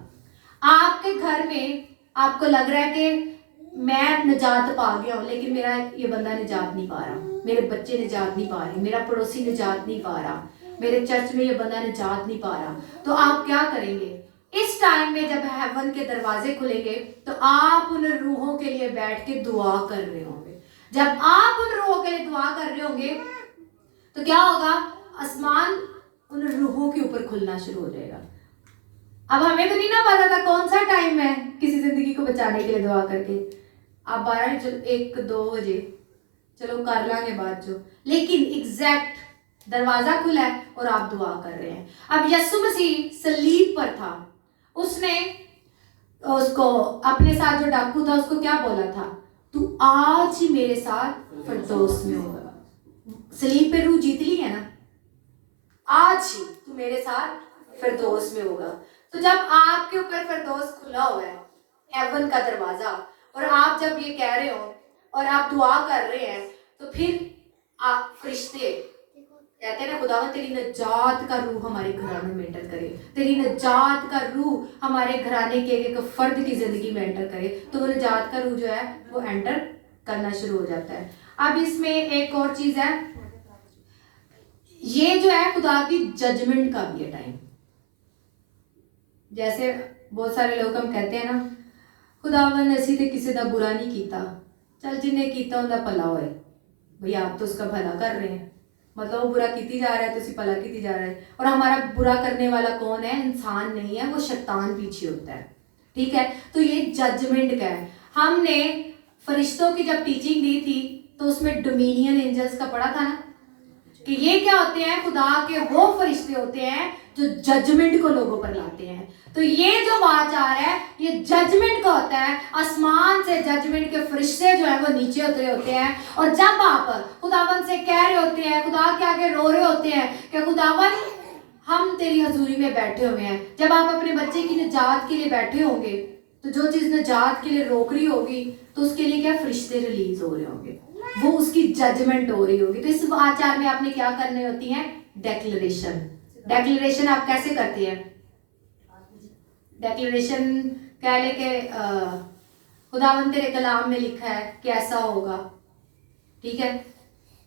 आपके घर में आपको लग रहा है कि मैं निजात पा गया हूं, लेकिन मेरा ये बंदा निजात नहीं पा रहा, मेरे बच्चे निजात नहीं पा रहे, मेरा पड़ोसी निजात नहीं पा रहा, मेरे चर्च में ये बंदा निजात नहीं पा रहा। तो आप क्या करेंगे इस टाइम में? जब हेवन के दरवाजे खुलेंगे तो आप उन रूहों के लिए बैठ के दुआ कर रहे होंगे। जब आप उन रूहों के लिए दुआ कर रहे होंगे तो क्या होगा? आसमान उन रूहों के ऊपर खुलना शुरू हो जाएगा। अब हमें तो नहीं ना पता था कौन सा टाइम है किसी जिंदगी को बचाने के लिए दुआ करके। आप 12 1-2 बजे चलो कर लांगे बात जो, लेकिन एग्जैक्ट दरवाजा खुला है और आप दुआ कर रहे हैं। अब यीशु मसीह सलीब पर था, उसने उसको अपने साथ जो डाकू था उसको क्या बोला था? तू आज ही मेरे साथ फिरदौस में होगा। सलीब पे रूह जीत ली है ना, आज ही तू मेरे साथ फिरदौस में होगा। तो जब आपके ऊपर फिरदौस खुला हुआ है, हेवन का दरवाजा, और आप जब ये कह रहे हो और आप दुआ कर रहे हैं, तो फिर आप फरिश्ते कहते हैं ना, खुदावंद तेरी नजात का रूह हमारे घराने में एंटर करे, तेरी नजात का रूह हमारे घराने के एक फर्द की जिंदगी में एंटर करे। तो वो नजात का रूह जो है वो एंटर करना शुरू हो जाता है। अब इसमें एक और चीज है, ये जो है खुदा की जजमेंट का भी है टाइम। जैसे बहुत सारे लोग हम कहते हैं ना, खुदावन असी ते किसी का बुरा नहीं किया, चल जिन्हें किया उनका भला होए। भैया आप तो उसका भला कर रहे हैं, मतलब वो बुरा की जा रहा है तो उसी भला की जा रहा है। और हमारा बुरा करने वाला कौन है? इंसान नहीं है, वो शैतान पीछे होता है। ठीक है, तो ये जजमेंट का है। हमने फरिश्तों की जब टीचिंग दी थी तो उसमें डोमिनियन एंजल्स का पढ़ा था ना, कि ये क्या होते हैं? खुदा के वो फरिश्ते होते हैं जो जजमेंट को लोगों पर लाते हैं। तो ये जो वाचार है ये जजमेंट का होता है। आसमान से जजमेंट के फरिश्ते जो है वो नीचे उतरे होते हैं, और जब आप खुदावन से कह रहे होते हैं, खुदा के आगे रो रहे होते हैं कि खुदावन हम तेरी हजूरी में बैठे हुए हैं, जब आप अपने बच्चे की निजात के लिए बैठे होंगे, तो जो चीज निजात के लिए रोक रही होगी तो उसके लिए क्या फरिश्ते रिलीज हो रहे होंगे, वो उसकी जजमेंट हो रही होगी। तो इस आचार में आपने क्या करनी होती है? डेक्लेरेशन। डेक्लेरेशन आप कैसे करते हैं? डेक्लेरेशन कह ले कि खुदावन तेरे कलाम में लिखा है कैसा होगा, ठीक है।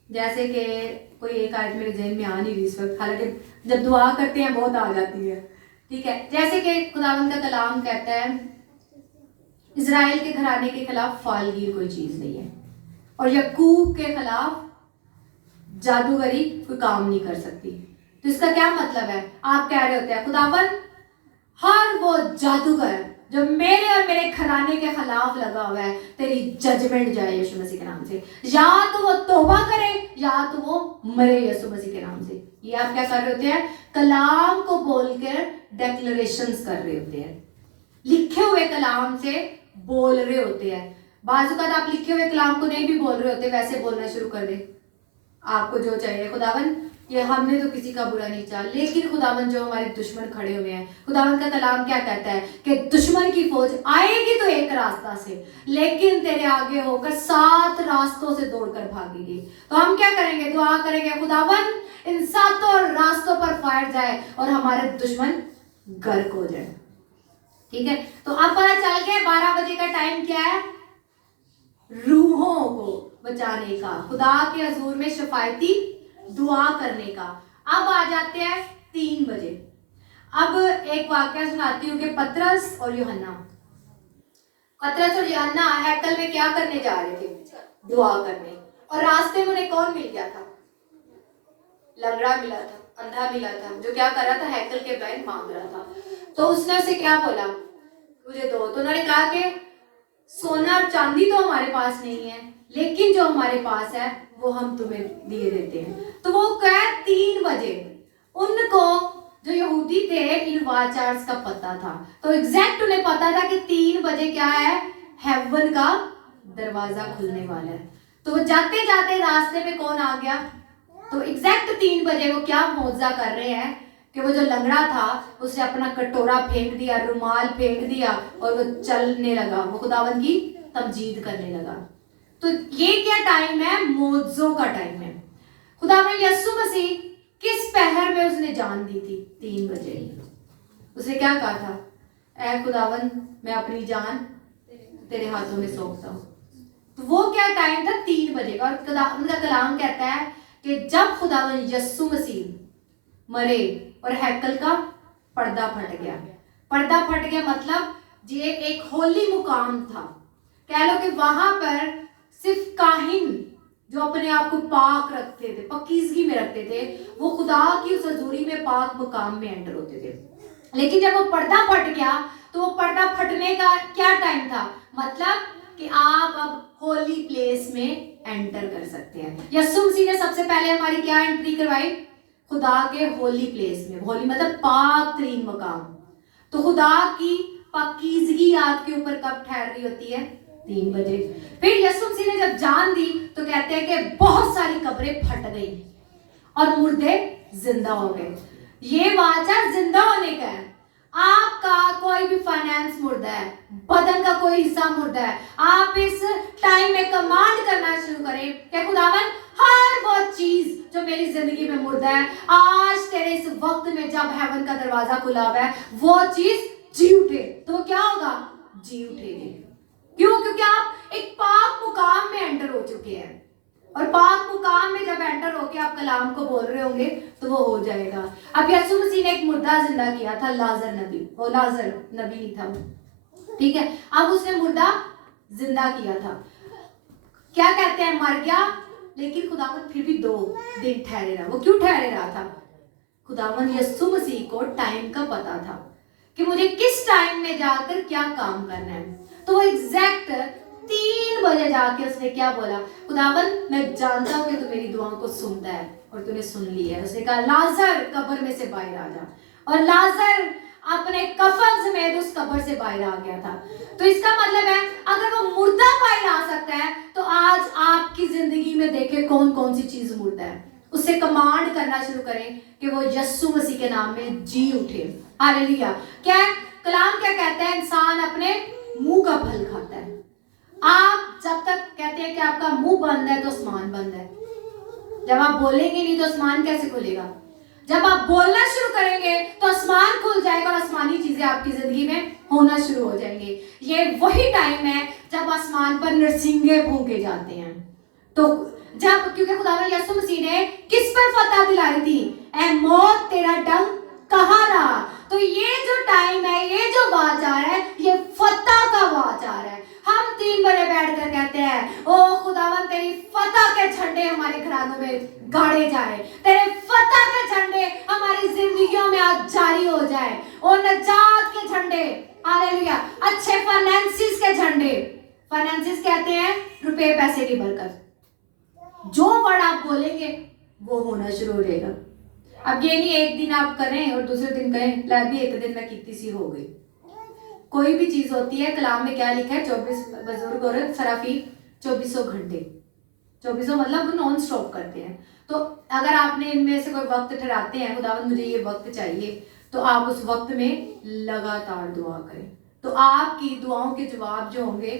जैसे कि कोई एक आयत मेरे जहन में आ नहीं रही इस वक्त, हालांकि जब दुआ करते हैं बहुत आ जाती है, ठीक है। जैसे कि खुदावन का कलाम कहता है इजराइल के घराने के खिलाफ फालगीर कोई चीज नहीं है, और यकूब के खिलाफ जादूगरी कोई काम नहीं कर सकती। तो इसका क्या मतलब है? आप कह रहे होते हैं खुदावन हर वो जादूगर जो मेरे और मेरे घराने के खिलाफ लगा हुआ है, तेरी जजमेंट जाए यीशु मसीह के नाम से, या तो वो तौबा करे या तो वो मरे यीशु मसीह के नाम से। ये आप क्या कर रहे होते हैं? कलाम को बोलकर डेक्लरेशंस कर रहे होते हैं, लिखे हुए कलाम से बोल रहे होते हैं। बाजुकात आप लिखे हुए कलाम को नहीं भी बोल रहे होते, वैसे बोलना शुरू कर दे, आपको जो चाहिए खुदावन, ये हमने तो किसी का बुरा नहीं चाहा, लेकिन खुदावन जो हमारे दुश्मन खड़े हुए हैं, खुदावन का कलाम क्या कहता है कि दुश्मन की फौज आएगी तो एक रास्ता से, लेकिन तेरे आगे होकर 7 रास्तों से दौड़कर भागेगी। तो हम क्या करेंगे? दुआ करेंगे खुदावन इन 7 रास्तों पर फायर जाए और हमारे दुश्मन गर्क हो जाए, ठीक है। तो अब पता चल गया 12 बजे का टाइम क्या है? रूहों को बचाने का, खुदा के हजूर में शफायती दुआ करने का। अब आ जाते हैं 3 बजे। अब एक वाकया सुनाती हूँ कि पतरस और यूहन्ना हैकल में क्या करने जा रहे थे? दुआ करने। और रास्ते में उन्हें कौन मिल गया था? लंगड़ा मिला था, अंधा मिला था, जो क्या कर रहा था? हैकल के बैन मांग रहा था। तो उसने उसे क्या बोला? मुझे दो। तो उन्होंने कहा कि सोना और चांदी तो हमारे पास नहीं है, लेकिन जो हमारे पास है वो हम तुम्हें दिए देते हैं। तो वो क्या? 3 बजे उनको, जो यहूदी थे, इन वाचार्स का पता था, तो एग्जैक्ट उन्हें पता था कि 3 बजे क्या है? हेवन का दरवाजा खुलने वाला है। तो वो जाते जाते रास्ते में कौन आ गया? तो एग्जैक्ट 3 बजे वो क्या मौजा कर रहे हैं कि वो जो लंगड़ा था उसने अपना कटोरा फेंक दिया, रुमाल फेंक दिया और वो चलने लगा, वो खुदावन की तमजीद करने लगा। तो ये क्या टाइम है? मौजों का टाइम है। खुदावन यीशु मसीह किस पहर में उसने जान दी थी? 3 बजे। उसने क्या कहा था? ऐ खुदावन मैं अपनी जान तेरे हाथों में सौंपता हूँ। तो वो क्या टाइम था? 3 बजे का। और उनका कलाम कहता है कि जब खुदावन यीशु मसीह मरे और हैकल का पर्दा फट गया। पर्दा फट गया मतलब ये एक होली मुकाम था, कह लो कि वहां पर सिर्फ काहिन जो अपने आप को पाक रखते थे, पकीजगी में रखते थे, वो खुदा की उस हजूरी में पाक मुकाम में एंटर होते थे। लेकिन जब वो पर्दा फट गया तो वो पर्दा फटने का क्या टाइम था? मतलब कि आप अब होली प्लेस में एंटर कर सकते हैं। यीशु मसीह ने सबसे पहले हमारी क्या एंट्री करवाई? खुदा के होली प्लेस में। होली मतलब पाक तरीन मकाम। तो खुदा की पाकीज़गी आपके ऊपर कब ठहर रही होती है? 3 बजे। फिर यीशु मसीह ने जब जान दी तो कहते हैं कि बहुत सारी कब्रें फट गई और मुर्दे जिंदा हो गए। ये वाचा जिंदा होने का है। आपका कोई भी फाइनेंस मुर्दा है, बदन का कोई हिस्सा मुर्दा है, आप इस टाइम में कमांड करना शुरू करें कि खुदावन हर वो चीज जो मेरी जिंदगी में मुर्दा है, आज तेरे इस वक्त में जब हेवन का दरवाजा खुला हुआ है वो चीज जी उठे। तो वो क्या होगा? जी उठेगी। क्यों? क्योंकि आप एक पाक मुकाम में एंटर हो चुके हैं, और पाक मुकाम में जब एंटर होके आप कलाम को बोल रहे होंगे तो वो हो जाएगा। अब यीशु मसीह ने एक मुर्दा जिंदा किया था, लाजर नबी। वो लाजर नबी नहीं था वो, ठीक है। अब उसने मुर्दा जिंदा किया था। क्या कहते हैं? मर गया, लेकिन खुदावन फिर भी 2 दिन ठहरे रहा। वो क्यों ठहरे रहा था? खुदावन यीशु मसीह को टाइम का पता था कि मुझे किस टाइम में जाकर क्या काम करना है। तो वो एग्जैक्ट 3 बजे जाके उसने क्या बोला? खुदावन मैं जानता हूँ कि तू मेरी दुआओं को सुनता है और तूने सुन ली है। उसने कहा लाजर कब्र में से बाहर आ जा, और लाजर अपने कफन समेत उस कब्र से बाहर आ गया था। तो इसका मतलब है अगर वो मुर्दा बाहर आ सकता है तो आज आपकी जिंदगी में देखे कौन कौन सी चीज मुर्दा है, उससे कमांड करना शुरू करें कि वो यीशु मसीह के नाम में जी उठे। हालेलुया। क्या है कलाम? क्या कहता है? इंसान अपने मुंह का फल खाता है। आप जब तक कहते हैं कि आपका मुंह बंद है तो आसमान बंद है। जब आप बोलेंगे नहीं तो आसमान कैसे खुलेगा? जब आप बोलना शुरू करेंगे तो आसमान खुल जाएगा और आसमानी चीजें आपकी जिंदगी में होना शुरू हो जाएंगे। ये वही टाइम है जब आसमान पर नरसिंगे फूंके जाते हैं। तो जब, क्योंकि खुदावंद यीशु मसीह ने किस पर फतह दिलाई थी? ऐ मौत तेरा डंक कहाँ रहा? तो ये जो टाइम है, ये जो वाचार है, ये फतह का वाचार है। हम 3 बजे बैठ कर कहते हैं, ओ खुदावंद तेरी फतह के झंडे हमारे घरानों में गाड़े जाए, तेरे फतह के झंडे हमारी जिंदगियों में आज जारी हो जाए, और नजात के झंडे, हालेलुया, अच्छे फाइनेंसिस के झंडे। फाइनेंसिस कहते हैं रुपए पैसे की बरकत। जो वर्ड आप बोलेंगे वो होना शुरू हो जाएगा। अब ये नहीं एक दिन आप करें और दूसरे दिन कहें ला भी एक दिन में कितनी सी हो गई। कोई भी चीज होती है, कलाम में क्या लिखा है? 24 बुजुर्ग और सराफी 2400 घंटे, 2400 मतलब नॉन स्टॉप करते हैं। तो अगर आपने इनमें से कोई वक्त ठहराते हैं, खुदावंद मुझे ये वक्त चाहिए, तो आप उस वक्त में लगातार दुआ करें, तो आपकी दुआओं के जवाब जो होंगे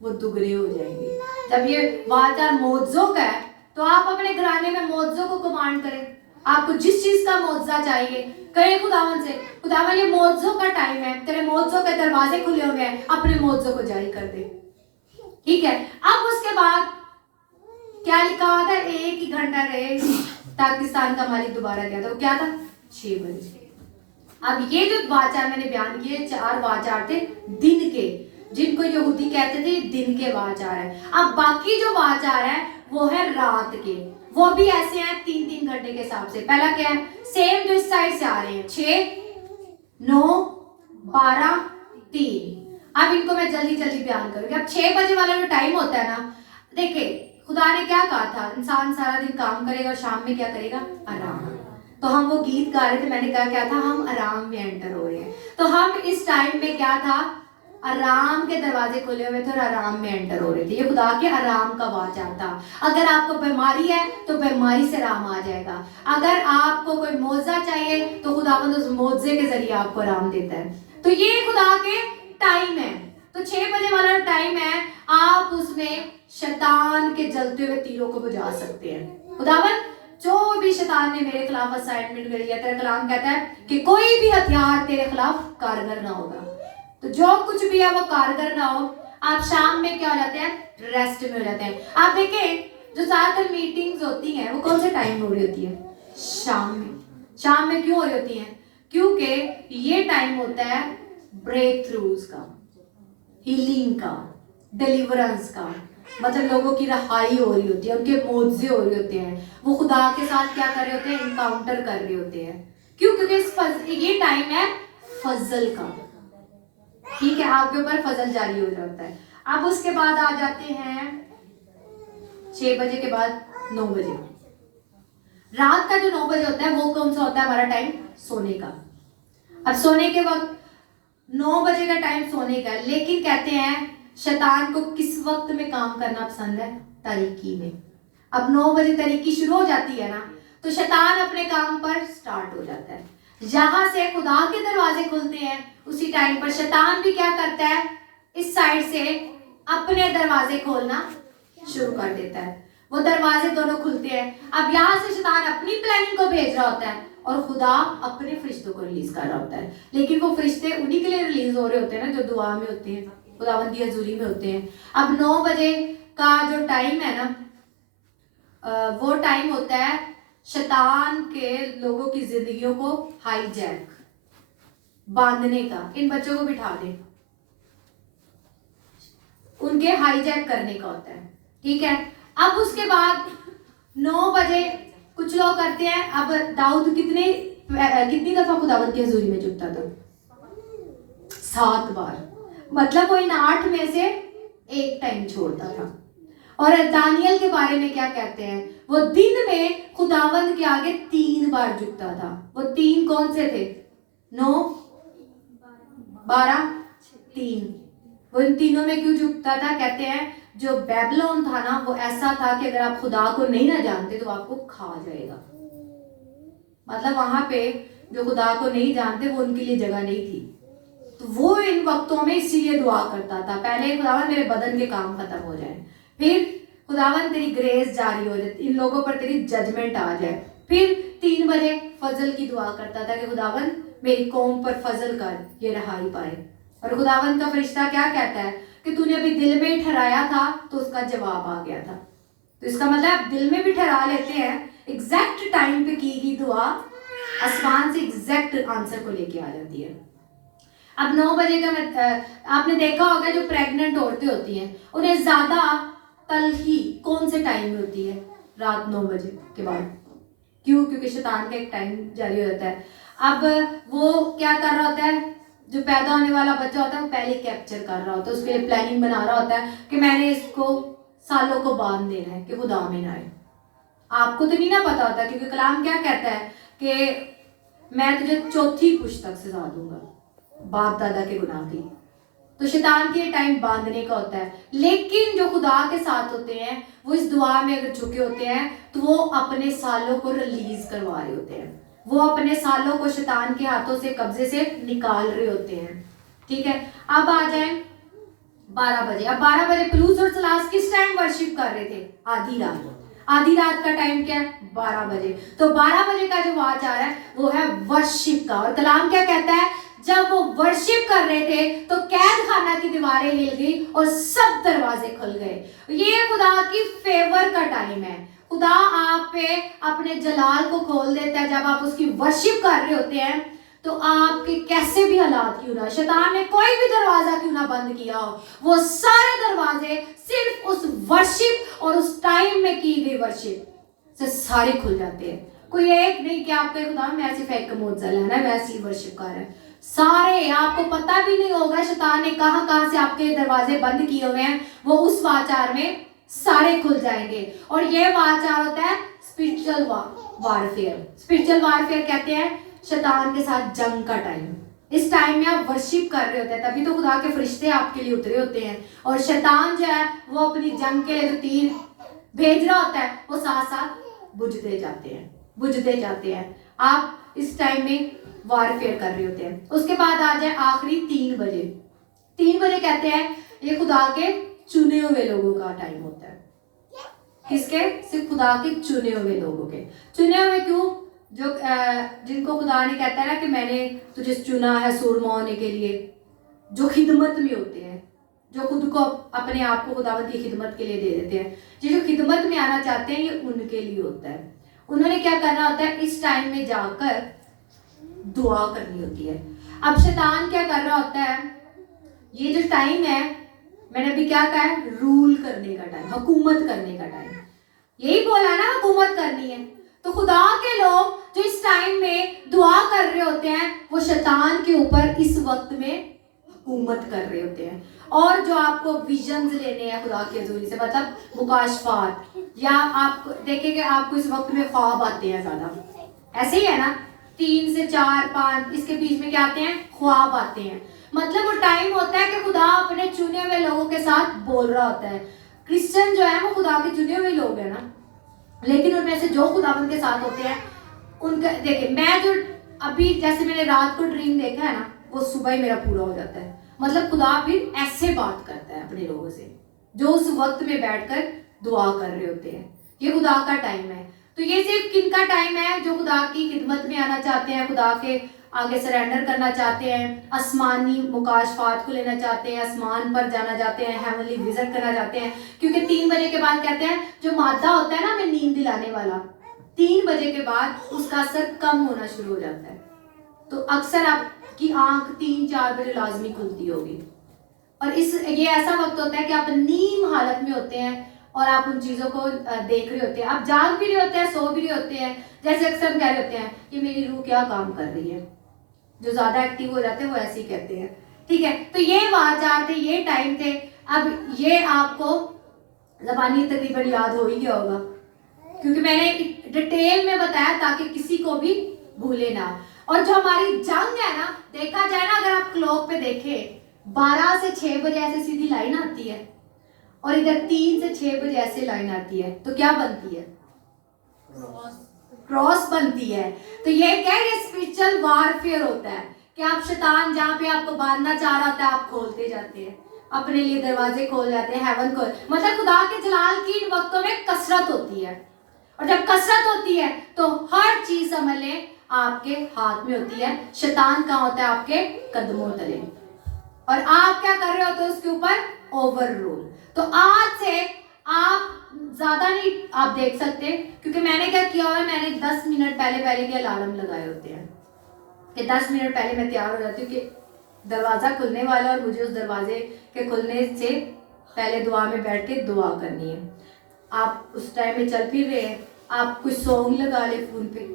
वो दुगने हो जाएंगे। जब ये वाचार मौजों का है तो आप अपने घराने में मौजों को कमांड करें। आपको जिस चीज का मौजा चाहिए कहे खुदावन से, खुदावन ये मौजों का टाइम है, तेरे मौजों के दरवाजे खुले हुए हैं, अपने मौजों को जारी कर दे। ठीक है। अब उसके बाद क्या लिखा हुआ था? 1 ही घंटा रहे पाकिस्तान का मालिक दोबारा गया था, वो क्या था? 6 बजे। अब ये जो वाचार मैंने बयान किए 4 वाचार थे दिन के, जिनको यहूदी कहते थे दिन के वाचार है। अब बाकी जो वाचार है वो है रात के, वो भी ऐसे हैं 3-3 घंटे के हिसाब से। पहला क्या है? सेम जो इस साइड से आ रहे हैं 6, 9, 12, 3। अब इनको मैं जल्दी जल्दी बयान करूंगी। अब 6 बजे वाला जो टाइम होता है ना, देखिए खुदा ने क्या कहा था? इंसान सारा दिन काम करेगा और शाम में क्या करेगा? आराम। तो हम वो गीत गा रहे थे, मैंने कहा क्या था? हम आराम में एंटर हो रहे हैं। तो हम इस टाइम में क्या था? आराम के दरवाजे खुले हुए थे और आराम में एंटर हो रहे थे। ये खुदा के आराम का वाचा था। अगर आपको बीमारी है तो बीमारी से आराम आ जाएगा। अगर आपको कोई मौजा चाहिए तो खुदावंद उस मौजे के जरिए आपको आराम देता है। तो ये खुदा के टाइम है। तो 6 बजे वाला टाइम है, आप उसमें शैतान के जलते हुए तीरों को बुझा सकते हैं। खुदावंद जो भी शैतान ने मेरे खिलाफ असाइनमेंट कर लिया, तेरा कलाम कहता है कि कोई भी हथियार तेरे खिलाफ कारगर ना होगा। तो जो कुछ भी है वो कारगर ना हो। आप शाम में क्या हो जाते हैं? रेस्ट में हो जाते हैं। आप देखें जो ज्यादातर मीटिंग्स होती हैं वो कौन से टाइम में हो रही होती है? शाम में। शाम में क्यों हो रही होती हैं? क्योंकि ये टाइम होता है ब्रेक थ्रूज का, हीलिंग का, डिलीवरेंस का, मतलब लोगों की रहाई हो रही होती है, उनके मोजे हो रहे होते हैं, वो खुदा के साथ क्या कर रहे होते हैं? इनकाउंटर कर रहे होते हैं। क्यों? क्योंकि ये टाइम है फजल का। ठीक है, आपके ऊपर फजल जारी हो जाता है। अब उसके बाद आ जाते हैं 6 बजे के बाद 9 बजे। रात का जो 9 बजे होता है वो कौन सा होता है? हमारा टाइम सोने का। अब सोने के वक्त 9 बजे का टाइम सोने का, लेकिन कहते हैं शैतान को किस वक्त में काम करना पसंद है? तारीकी में। अब 9 बजे तारीकी शुरू हो जाती है ना, तो शैतान अपने काम पर स्टार्ट हो जाता है। जहां से खुदा के दरवाजे खुलते हैं उसी टाइम पर शैतान भी क्या करता है? इस साइड से अपने दरवाजे खोलना शुरू कर देता है। वो दरवाजे दोनों खुलते हैं। अब यहाँ से शैतान अपनी प्लानिंग को भेज रहा होता है और खुदा अपने फरिश्तों को रिलीज कर रहा होता है। लेकिन वो फरिश्ते उन्हीं के लिए रिलीज हो रहे होते हैं ना जो दुआ में होते हैं, खुदावंद की हजूरी में होते हैं। अब 9 बजे का जो टाइम है ना, वो टाइम होता है शैतान के लोगों की जिंदगियों को हाईजैक, बांधने का। इन बच्चों को बिठा दे, उनके हाईजैक करने का होता है। ठीक है। अब उसके बाद 9 बजे कुछ लोग करते हैं। अब दाऊद कितनी दफा खुदावंद की हजूरी में झुकता था? 7 बार। मतलब वो इन 8 में से एक टाइम छोड़ता था। और दानियल के बारे में क्या कहते हैं? वो दिन में खुदावंद के आगे 3 बार झुकता था। वो 3 कौन से थे? 9, 12, 3। वो इन तीनों में क्यों झुकता था? कहते हैं जो बेबीलोन था ना वो ऐसा था कि अगर आप खुदा को नहीं ना जानते तो आपको खा जाएगा। मतलब वहां पे जो खुदा को नहीं जानते वो उनके लिए जगह नहीं थी। तो वो इन वक्तों में इसीलिए दुआ करता था, पहले खुदावन मेरे बदन के काम खत्म हो जाए, फिर खुदावन तेरी ग्रेस जारी हो जाए, इन लोगों पर तेरी जजमेंट आ जाए, फिर 3 बजे फजल की दुआ करता था कि खुदावन मेरी कौम पर फजल कर, ये रहाई पाए। और खुदावन का फरिश्ता क्या कहता है कि तूने अभी दिल में ही ठहराया था तो उसका जवाब आ गया था। तो इसका मतलब दिल में भी ठहरा लेते हैं, एग्जैक्ट टाइम पे की गई दुआ आसमान से एग्जैक्ट आंसर को लेके आ जाती है। अब 9 बजे का आपने देखा होगा जो प्रेग्नेंट औरतें होती हैं उन्हें ज्यादा तलखी कौन से टाइम में होती है? रात 9 बजे के बाद। क्यों? क्योंकि शैतान का एक टाइम जारी हो जाता है। अब वो क्या कर रहा होता है, जो पैदा होने वाला बच्चा होता है वो पहले कैप्चर कर रहा होता है, उसके लिए प्लानिंग बना रहा होता है कि मैंने इसको सालों को बांध देना है कि खुदा में ना आए। आपको तो नहीं ना पता होता, क्योंकि कलाम क्या कहता है कि मैं तुझे चौथी पुश्तक सजा दूंगा बाप दादा के गुनाह की। तो शैतान के टाइम बांधने का होता है, लेकिन जो खुदा के साथ होते हैं वो इस दुआ में अगर झुके होते हैं तो वो अपने सालों को रिलीज करवा रहे होते हैं, वो अपने सालों को शैतान के हाथों से कब्जे से निकाल रहे होते हैं। ठीक है, अब आ जाए 12 बजे। अब 12 बजे पलूस और सलास किस टाइम वर्शिप कर रहे थे? आधी रात। आधी रात का टाइम क्या है? 12 बजे। तो 12 बजे का जो वाच आ रहा है वो है वर्शिप का। और कलाम क्या कहता है? जब वो वर्शिप कर रहे थे तो कैद खाना की दीवारें हिल गई और सब दरवाजे खुल गए। ये खुदा की फेवर का टाइम है। खुदा आप पे अपने जलाल को खोल देता है जब आप उसकी वर्शिप कर रहे होते हैं। तो आपके कैसे भी हालात क्यों ना, शैतान ने कोई भी दरवाजा क्यों ना बंद किया हो, वो सारे दरवाजे सिर्फ उस वर्शिप और उस टाइम में की गई वर्शिप से सारे खुल जाते हैं। कोई एक नहीं कि आपके खुदा में ऐसे फेक मोज़ल है ना, वैसी वर्शिप कर रहे हैं सारे, आपको पता भी नहीं होगा शैतान ने कहां कहां से आपके दरवाजे बंद किए हुए हैं, वो उस वाचार में सारे खुल जाएंगे। और ये वाचार होता है स्पिरिचुअल वारफेयर। स्पिरिचुअल वारफेयर कहते हैं शैतान के साथ जंग का टाइम। इस टाइम में आप वर्शिप कर रहे होते हैं, तभी तो खुदा के फरिश्ते आपके लिए उतरे होते हैं। और शैतान जो है वो अपनी जंग के लिए जो तीर भेज रहा होता है वो साथ साथ बुझते जाते हैं। आप इस टाइम में वारफेयर कर रहे होते हैं। उसके बाद आ जाए आखिरी 3 बजे। 3 बजे कहते हैं ये खुदा के चुने हुए लोगों का टाइम होता है। किसके? सिर्फ खुदा के चुने हुए लोगों के। चुने हुए क्यों? जो जिनको खुदा ने कहता है ना कि मैंने तुझे चुना है सूरमा होने के लिए, जो खिदमत में होते हैं, जो खुद को अपने आप को खुदावंत की खिदमत के लिए दे देते हैं, जो खिदमत में आना चाहते हैं, ये उनके लिए होता है। उन्होंने क्या करना होता है? इस टाइम में जाकर दुआ करनी होती है। अब शैतान क्या कर रहा होता है? ये जो टाइम है, मैंने अभी क्या कहा है? रूल करने का टाइम, हुकूमत करने का टाइम। यही बोला ना, हुकूमत करनी है। तो खुदा के लोग जो इस टाइम में दुआ कर रहे होते हैं वो शैतान के ऊपर इस वक्त में हुकूमत कर रहे होते हैं। और जो आपको विजन्स लेने हैं खुदा के हजूरी से, मतलब मुकाशफात, या आप देखेंगे आपको इस वक्त में ख्वाब आते हैं ज्यादा, ऐसे ही है ना, 3 से 4 5 इसके बीच में क्या आते हैं? ख्वाब आते हैं। मतलब वो टाइम होता है कि खुदा अपने चुने हुए लोगों के साथ बोल रहा होता है। क्रिश्चियन जो है वो खुदा के चुने हुए लोग हैं ना, लेकिन उनमें से जो खुदावंद के साथ होते हैं उनका, देखिए मैं जो अभी जैसे मैंने रात को ड्रीम देखा है ना, वो सुबह ही मेरा पूरा हो जाता है। मतलब खुदा फिर ऐसे बात करता है अपने लोगों से जो उस वक्त में बैठकर दुआ कर रहे होते हैं। ये खुदा का टाइम है। तो ये सिर्फ किनका टाइम है? जो खुदा की खिदमत में आना चाहते हैं, खुदा के आगे सरेंडर करना चाहते हैं, आसमानी मुकाशफात को लेना चाहते हैं, आसमान पर जाना चाहते हैं, हेवनली विजिट करना चाहते हैं। क्योंकि 3 बजे के बाद कहते हैं जो मादा होता है ना हमें नींद दिलाने वाला, 3 बजे के बाद उसका असर कम होना शुरू हो जाता है। तो अक्सर आपकी आंख 3-4 बजे लाजमी खुलती होगी। और ये ऐसा वक्त होता है कि आप नीम हालत में होते हैं और आप उन चीज़ों को देख रहे होते हैं, आप जाग भी रहे होते हैं, सो भी रहे होते हैं। जैसे अक्सर कह रहे होते हैं कि मेरी रूह क्या काम कर रही है, जो ज़्यादा एक्टिव हो जाते हैं वो ऐसे ही कहते हैं। ठीक है, तो ये वाचार थे, ये टाइम थे। अब ये आपको ज़बानी तकरीबन याद हो ही गया होगा, क्योंकि मैंने डिटेल में बताया ताकि किसी को भी भूले ना। और जो हमारी जंग है ना, देखा जाए ना, अगर आप क्लॉक पे देखें 12 से 6 बजे ऐसे सीधी लाइन आती है और इधर 3 से 6 बजे ऐसे लाइन आती है, तो क्या बनती है? क्रॉस बनती है। तो ये क्या है? ये स्पिरिचुअल वारफेयर होता है कि आप शैतान जहाँ पे आपको बांधना चाह रहा था आप खोलते जाते हैं, अपने लिए दरवाजे खोल जाते हैं, हेवन खोल, मतलब खुदा के जलाल की इन वक्तों में कसरत होती है। और जब कसरत होती है तो हर चीज समझ लें आपके हाथ में होती है। शैतान कहाँ होता है? आपके कदमों तले। और आप क्या कर रहे होते हो उसके ऊपर? Over rule. तो आज से आप ज्यादा नहीं आप देख सकते, क्योंकि मैंने क्या किया हुआ है, मैंने 10 मिनट पहले के अलार्म लगाए होते हैं कि 10 मिनट पहले मैं तैयार हो जाती हूँ कि दरवाजा खुलने वाला है और मुझे उस दरवाजे के खुलने से पहले दुआ में बैठ के दुआ करनी है। आप उस टाइम में चल फिर रहे हैं, आप कुछ सॉन्ग लगा ले फोन पे,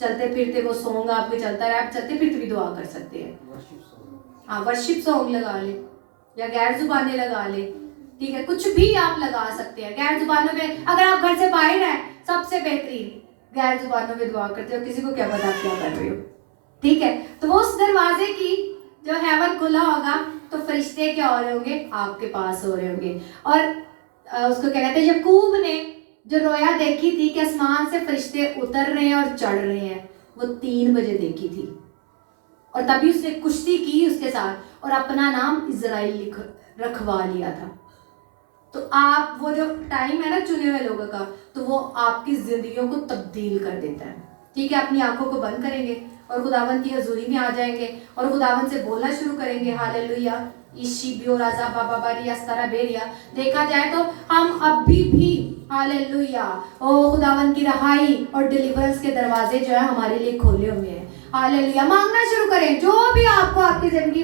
चलते फिरते वो सॉन्ग आपके चलता है, आप चलते फिरते भी दुआ कर सकते हैं। हाँ, वर्शिप सॉन्ग लगा ले या गैर जुबाने लगा ले, ठीक है, कुछ भी आप लगा सकते हैं। गैर जुबानों में अगर आप घर से बाहर हैं, सबसे बेहतरीन गैर जुबानों में दुआ करते हो, किसी को क्या पता आप क्या कर रहे हो, ठीक है। तो वो उस दरवाजे की जो हेवन खुला होगा तो फरिश्ते क्या हो रहे होंगे? आपके पास हो रहे होंगे। और उसको क्या कहते हैं, यकूब ने जो रोया देखी थी कि आसमान से फरिश्ते उतर रहे हैं और चढ़ रहे हैं, वो 3 बजे देखी थी। और तभी उसने कुश्ती की उसके साथ और अपना नाम इजराइल रखवा लिया था। तो आप वो जो टाइम है ना चुने हुए लोगों का, तो वो आपकी जिंदगियों को तब्दील कर देता है, ठीक है। अपनी आंखों को बंद करेंगे और खुदावन की हजूरी में आ जाएंगे और खुदावन से बोलना शुरू करेंगे, हालेलुया ईशी बियो राजा बाबा बारी अस्तारा बेरिया। देखा जाए तो हम अभी भी हालेलुया ओ खुदावन की रहाई और डिलीवरेंस के दरवाजे जो है हमारे लिए खोले हुए हैं। हालेलुया, मांगना शुरू करें जो भी आपको आपकी जिंदगी